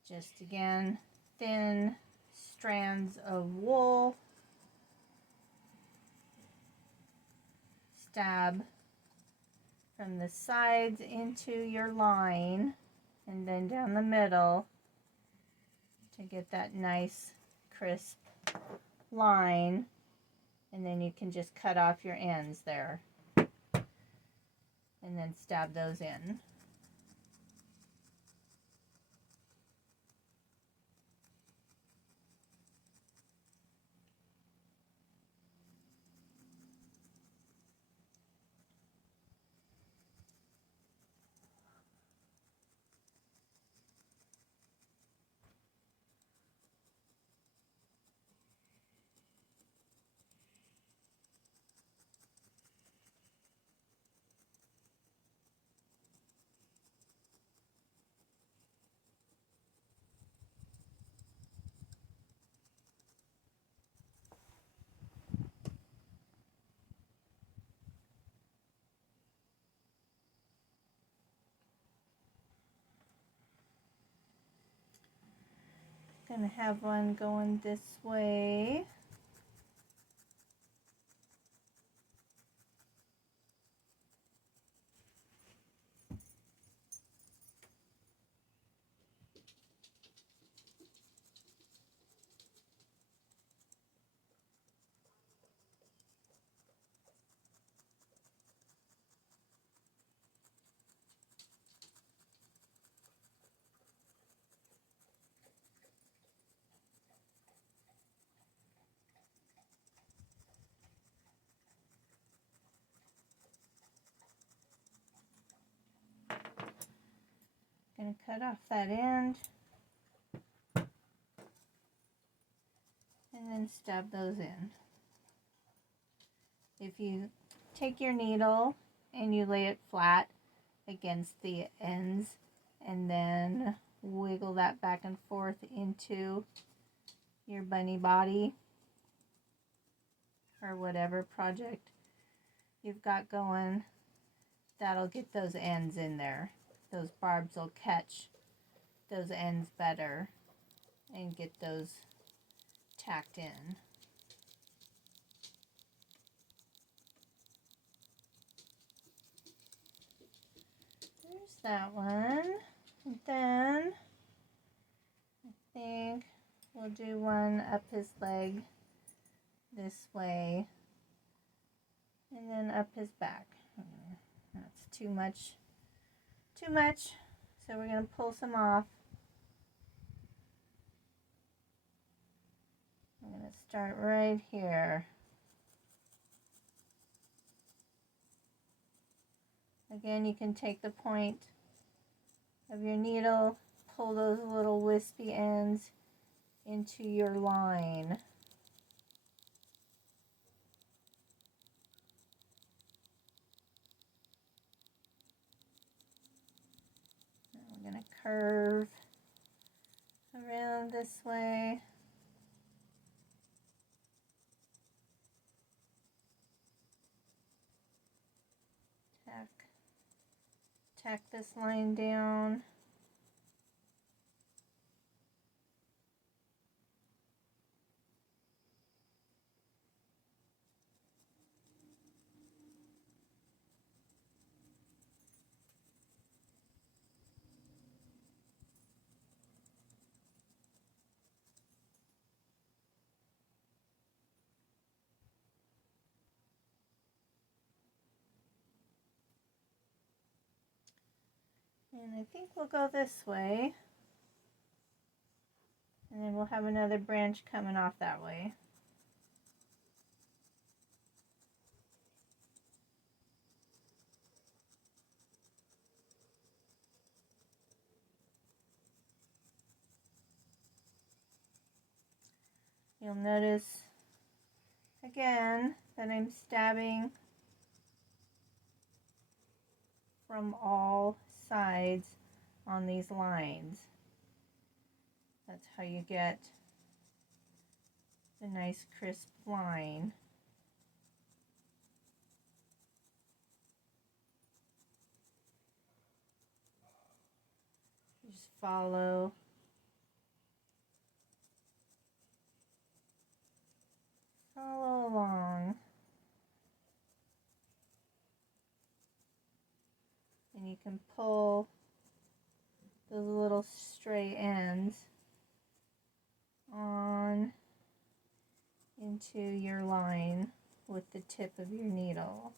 Just again, thin strands of wool. Stab from the sides into your line and then down the middle to get that nice crisp line, and then you can just cut off your ends there and then stab those in. Gonna have one going this way. Gonna cut off that end and then stab those in. If you take your needle and you lay it flat against the ends and then wiggle that back and forth into your bunny body or whatever project you've got going, that'll get those ends in there. Those barbs will catch those ends better and get those tacked in. There's that one. And then I think we'll do one up his leg this way and then up his back. That's too much. So we're going to pull some off. I'm Let's start right here. Again, you can take the point of your needle, pull those little wispy ends into your line. Now we're going to curve around this way. Tack this line down. And I think we'll go this way. And then we'll have another branch coming off that way. You'll notice again that I'm stabbing from all sides on these lines. That's how you get the nice crisp line. Just follow along. And you can pull those little stray ends on into your line with the tip of your needle.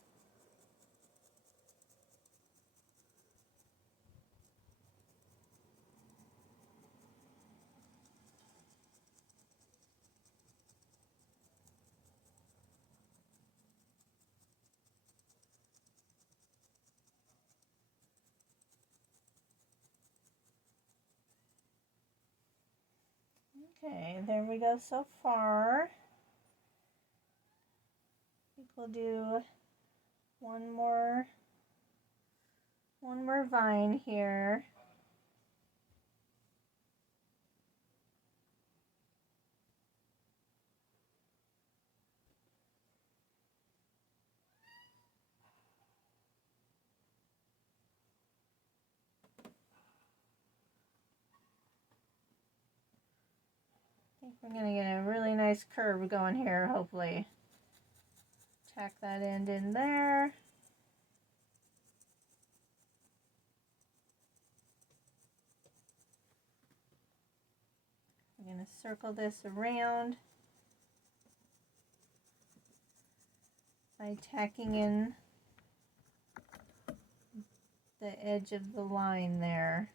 Okay, there we go so far. I think we'll do one more vine here. I think we're going to get a really nice curve going here, hopefully. Tack that end in there. I'm going to circle this around by tacking in the edge of the line there.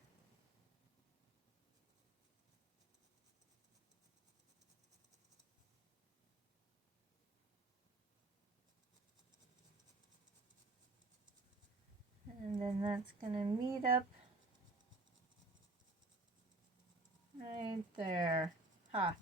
And then that's going to meet up right there. Ha!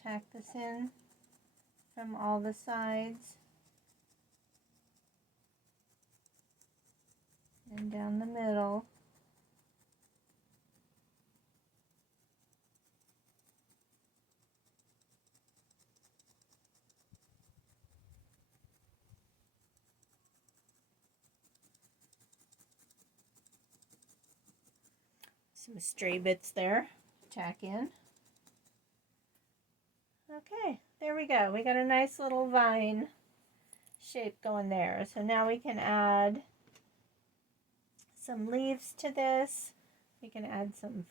Tack this in from all the sides and down the middle. some stray bits there. Tack in. Okay, there we go. We got a nice little vine shape going there. So now we can add some leaves to this. We can add some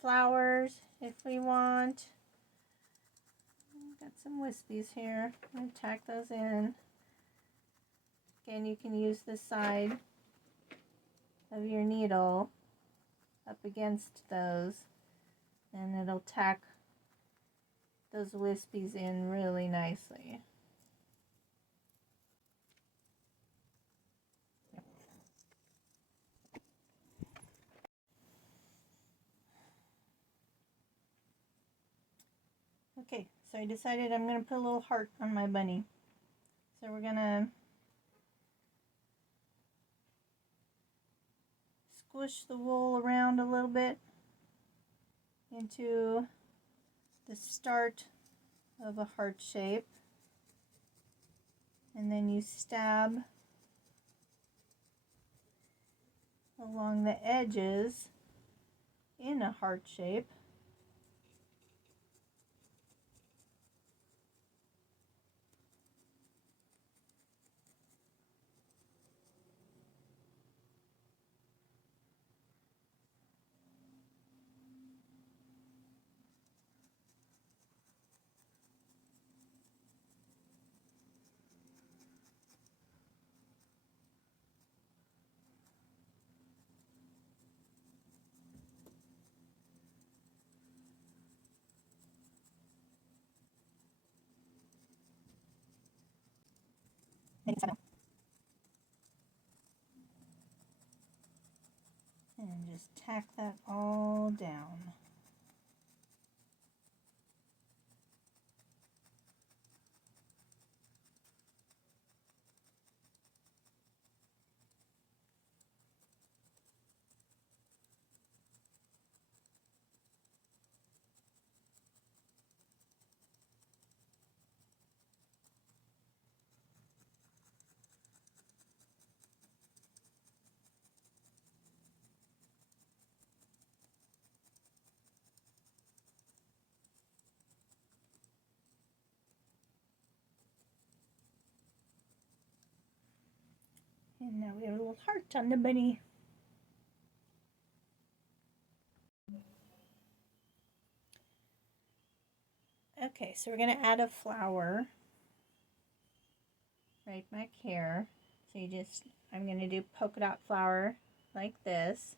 flowers if we want. Got some wispies here. I'm going to tack those in. Again, you can use the side of your needle up against those, and it'll tack those wispies in really nicely. Okay, so I decided I'm going to put a little heart on my bunny. So we're going to squish the wool around a little bit into the start of a heart shape, and then you stab along the edges in a heart shape. And just tack that all down. And now we have a little heart on the bunny. Okay, so we're going to add a flower right back here. So I'm going to do polka dot flower like this.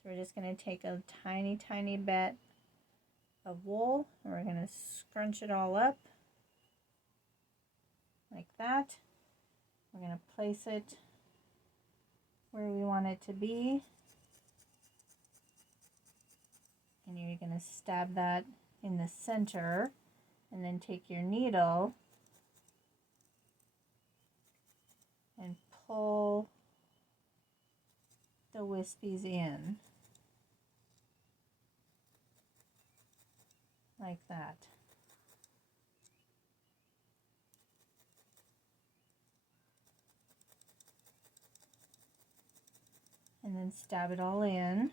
So we're just going to take a tiny, tiny bit of wool, and we're going to scrunch it all up like that. We're going to place it where we want it to be, and you're going to stab that in the center, and then take your needle and pull the wispies in like that. And then stab it all in.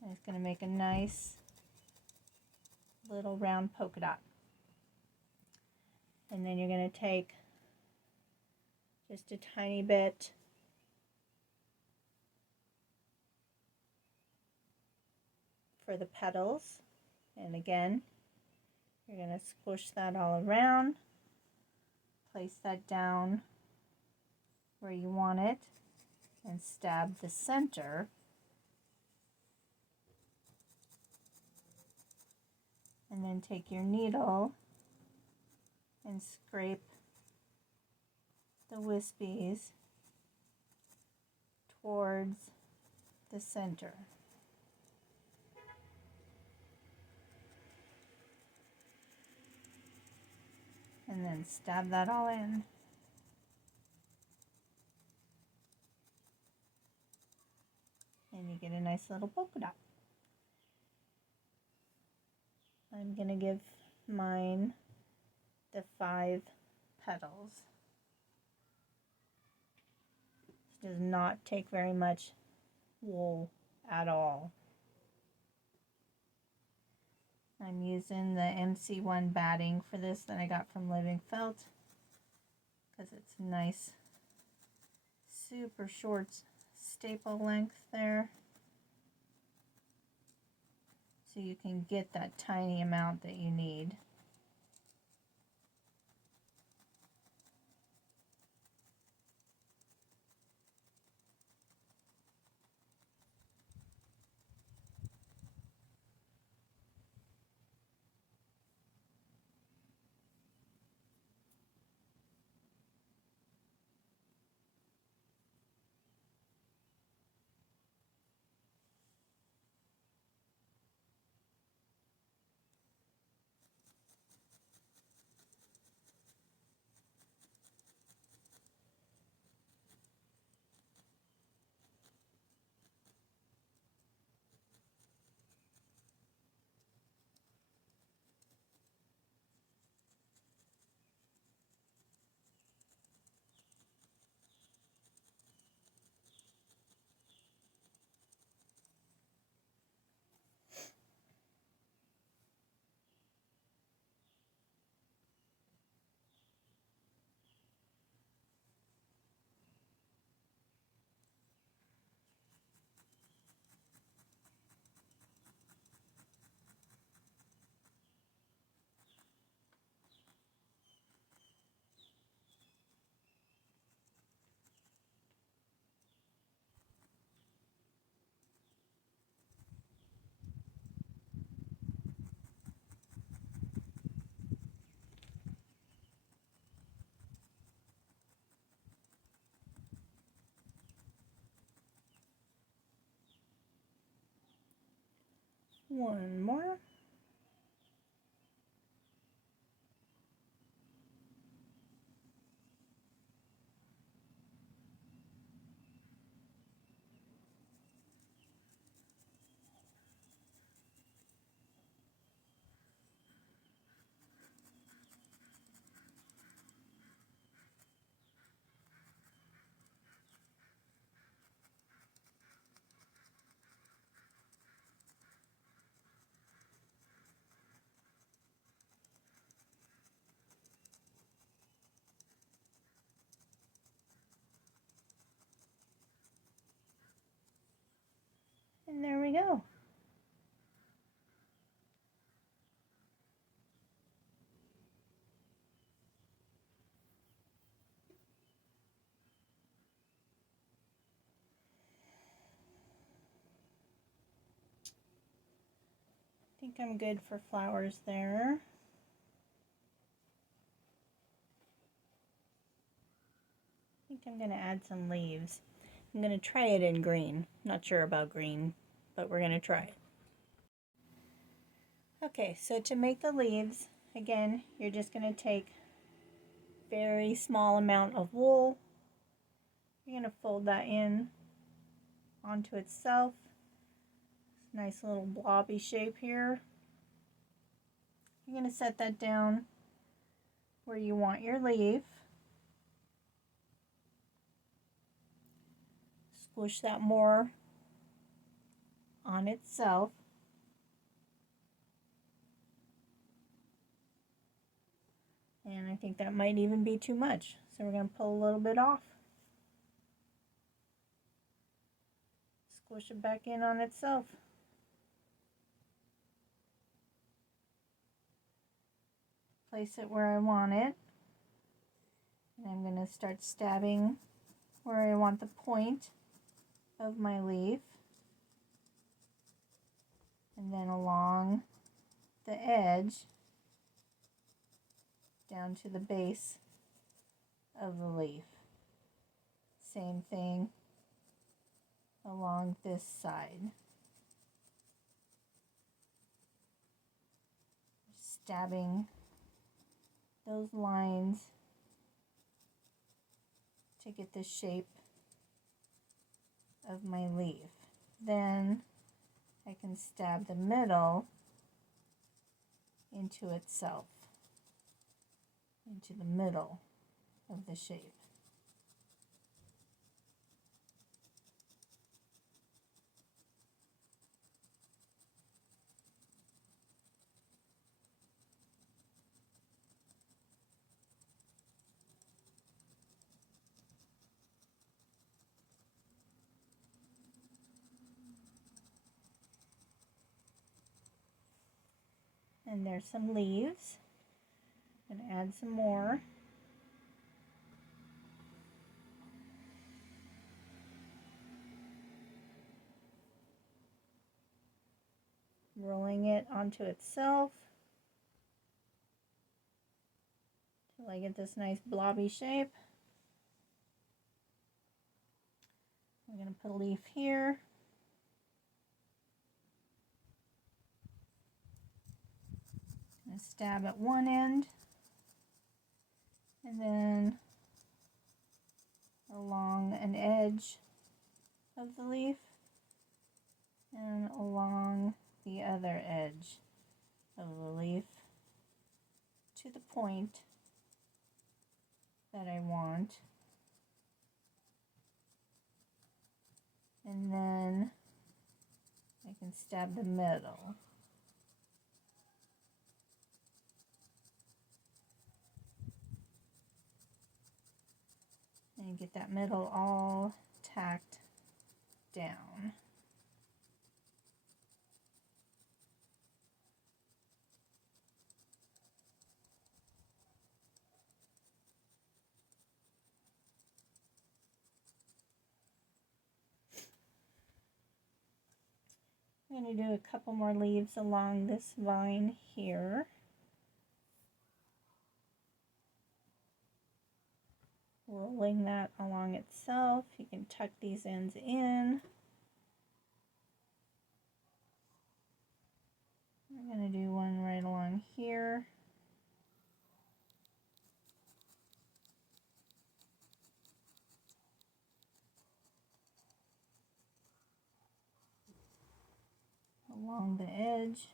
And it's going to make a nice little round polka dot. And then you're going to take just a tiny bit for the petals, and again you're going to squish that all around, place that down where you want it, and stab the center, and then take your needle and scrape the wispies towards the center. And then stab that all in. And you get a nice little polka dot. I'm going to give mine the 5 petals. This does not take very much wool at all. I'm using the MC1 batting for this that I got from Living Felt because it's nice, super short staple length there. So you can get that tiny amount that you need. One more. And there we go. I think I'm good for flowers there. I think I'm going to add some leaves. I'm going to try it in green. Not sure about green, but we're going to try it. Okay, so to make the leaves, again, you're just going to take very small amount of wool. You're going to fold that in onto itself. Nice little blobby shape here. You're going to set that down where you want your leaf. Squish that more on itself. And I think that might even be too much. So we're going to pull a little bit off. Squish it back in on itself. Place it where I want it. And I'm going to start stabbing where I want the point of my leaf. And then along the edge down to the base of the leaf. Same thing along this side. Stabbing those lines to get the shape of my leaf. Then I can stab the middle into itself, into the middle of the shape. And there's some leaves. I'm going to add some more. Rolling it onto itself till I get this nice blobby shape. I'm going to put a leaf here. And stab at one end and then along an edge of the leaf and along the other edge of the leaf to the point that I want. And then I can stab the middle. And get that middle all tacked down. I'm going to do a couple more leaves along this vine here. Rolling that along itself. You can tuck these ends in. I'm going to do one right along here. Along the edge.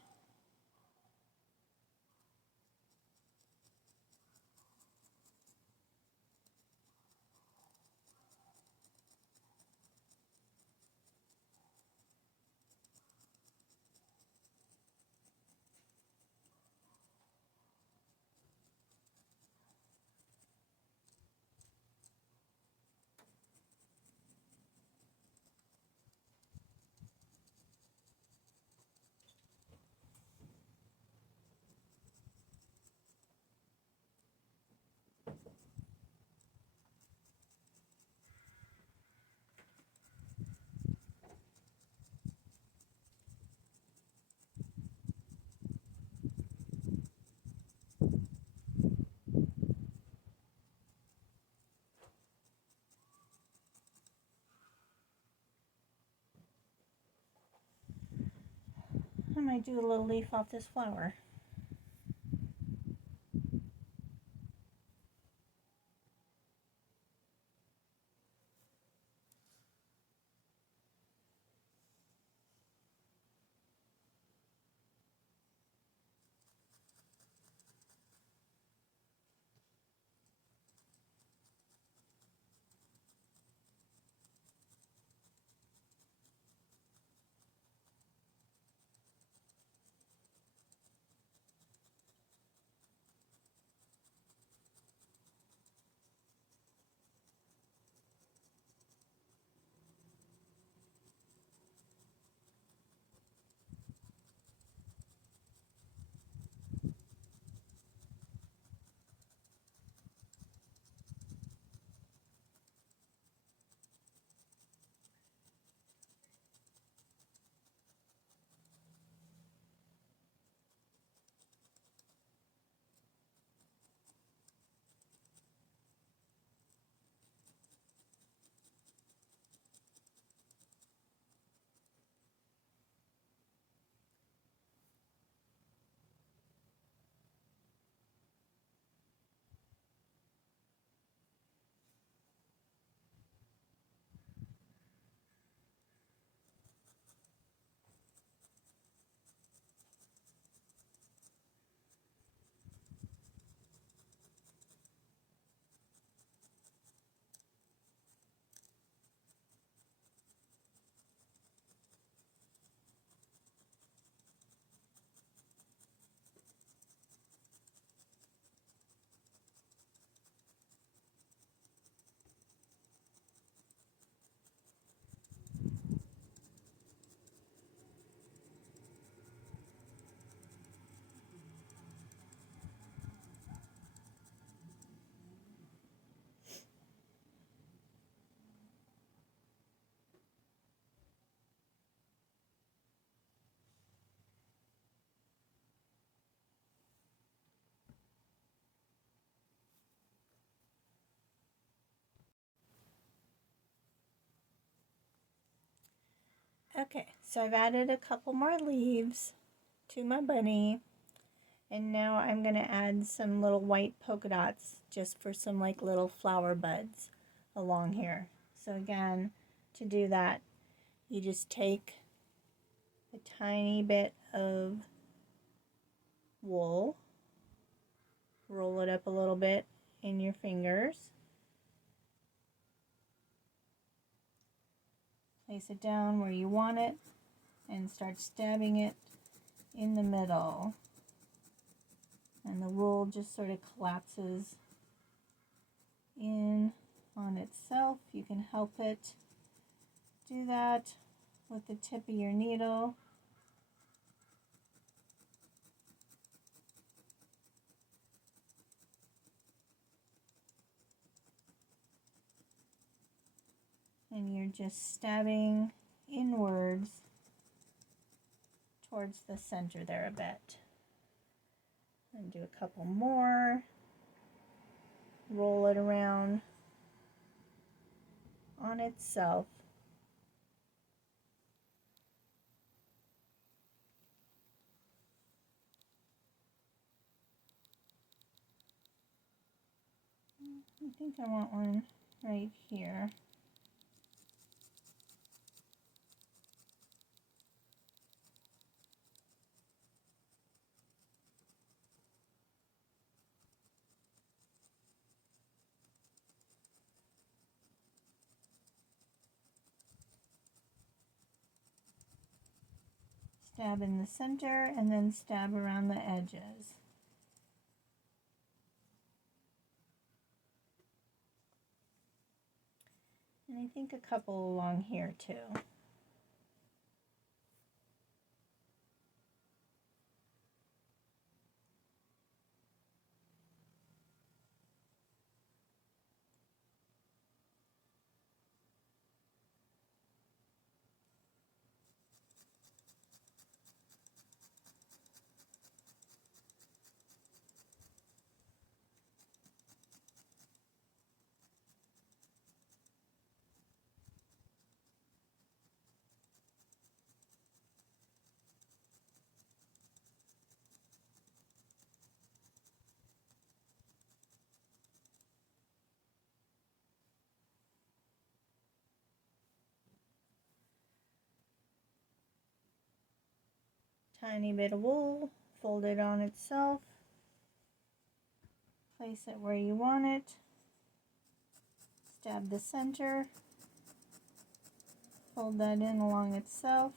I might do a little leaf off this flower. Okay, so I've added a couple more leaves to my bunny. And now I'm going to add some little white polka dots just for some like little flower buds along here. So again, to do that, you just take a tiny bit of wool, roll it up a little bit in your fingers, place it down where you want it, and start stabbing it in the middle. And the wool just sort of collapses in on itself. You can help it do that with the tip of your needle. And you're just stabbing inwards towards the center there a bit. And do a couple more. Roll it around on itself. I think I want one right here. Stab in the center and then stab around the edges. And I think a couple along here too. Tiny bit of wool, fold it on itself, place it where you want it, stab the center, fold that in along itself,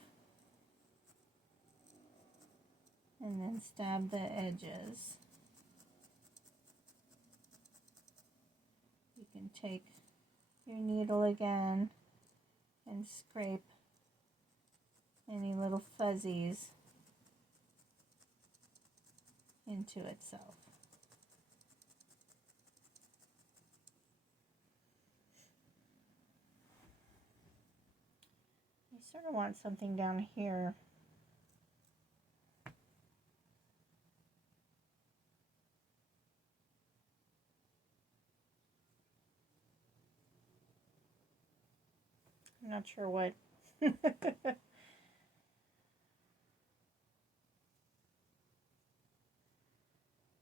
and then stab the edges. You can take your needle again and scrape any little fuzzies into itself. You sort of want something down here. I'm not sure what.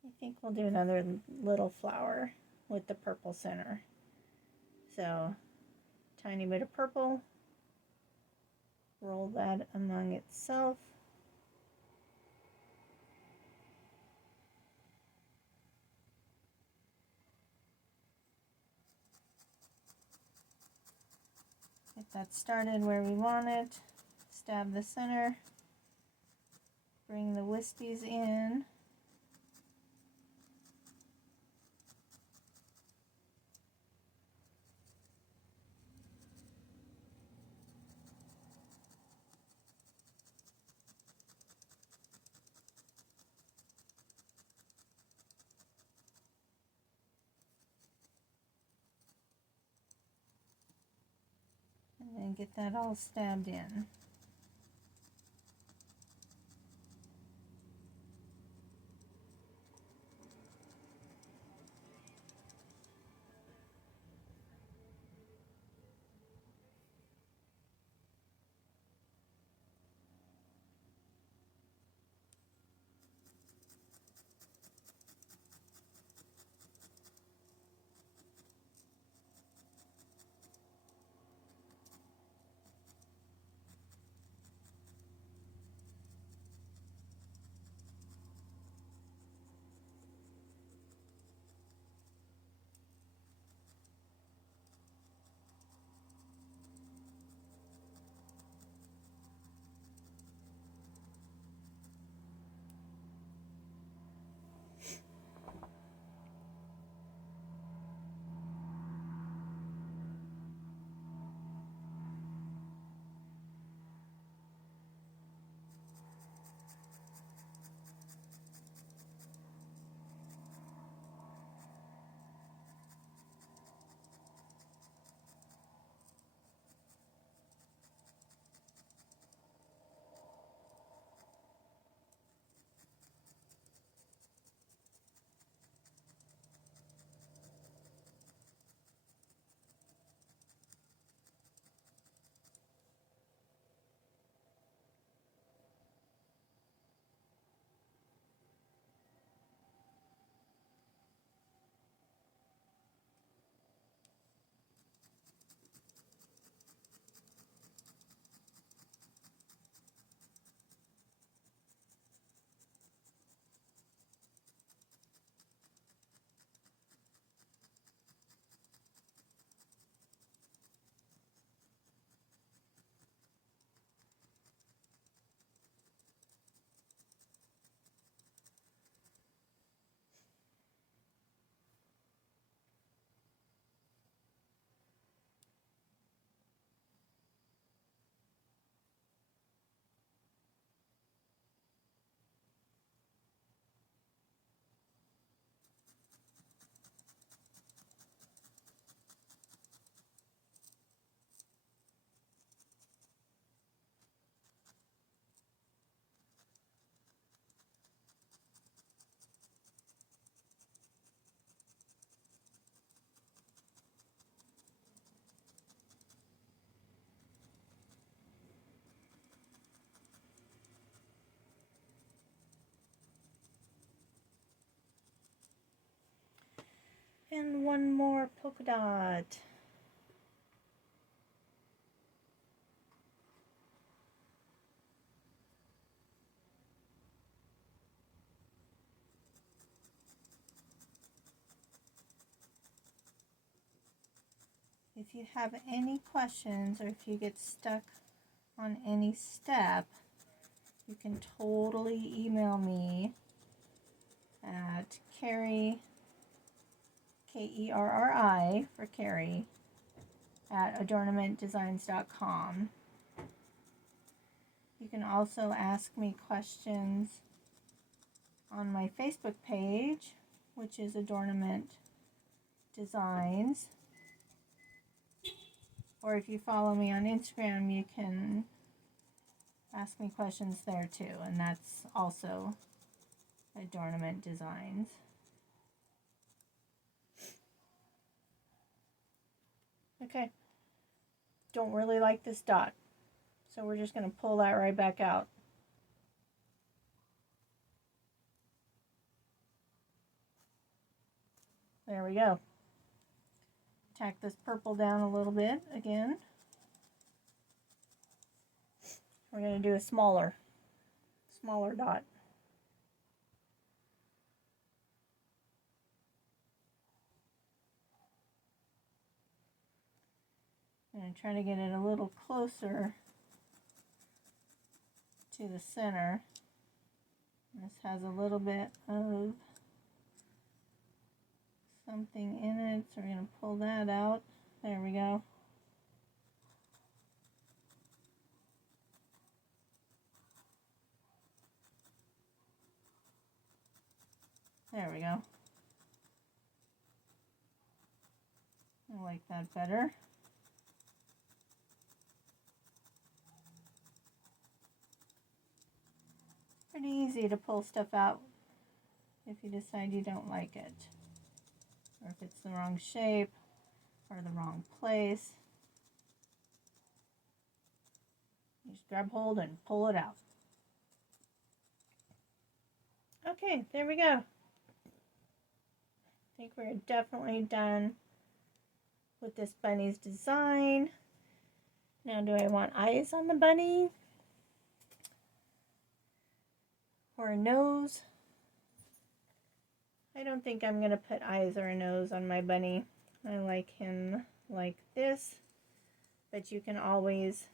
I think we'll do another little flower with the purple center. So, tiny bit of purple, roll that among itself. Get that started where we want it. Stab the center. Bring the wispies in. And then get that all stabbed in. And one more polka dot. If you have any questions or if you get stuck on any step, you can totally email me at Kerri, Kerri for Kerri, at adornamentdesigns.com. You can also ask me questions on my Facebook page, which is Adornament Designs. Or if you follow me on Instagram, you can ask me questions there too, and that's also Adornament Designs. Okay, don't really like this dot, so we're just going to pull that right back out. There we go. Tack this purple down a little bit again. We're going to do a smaller dot. And try to get it a little closer to the center. This has a little bit of something in it, so we're going to pull that out. There we go. There we go. I like that better. Pretty easy to pull stuff out if you decide you don't like it, or if it's the wrong shape or the wrong place. You just grab hold and pull it out. Okay, there we go. I think we're definitely done with this bunny's design. Now, do I want eyes on the bunny? Or a nose? I don't think I'm going to put eyes or a nose on my bunny. I like him like this, but you can always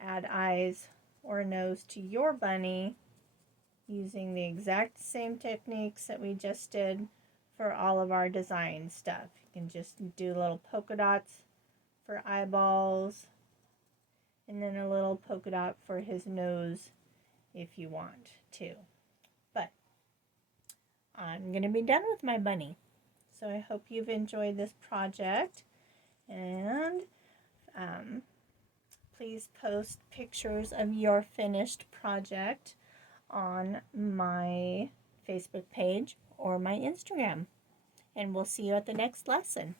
add eyes or a nose to your bunny using the exact same techniques that we just did for all of our design stuff. You can just do little polka dots for eyeballs, and then a little polka dot for his nose if you want to. But I'm going to be done with my bunny. So I hope you've enjoyed this project, and please post pictures of your finished project on my Facebook page or my Instagram. And we'll see you at the next lesson.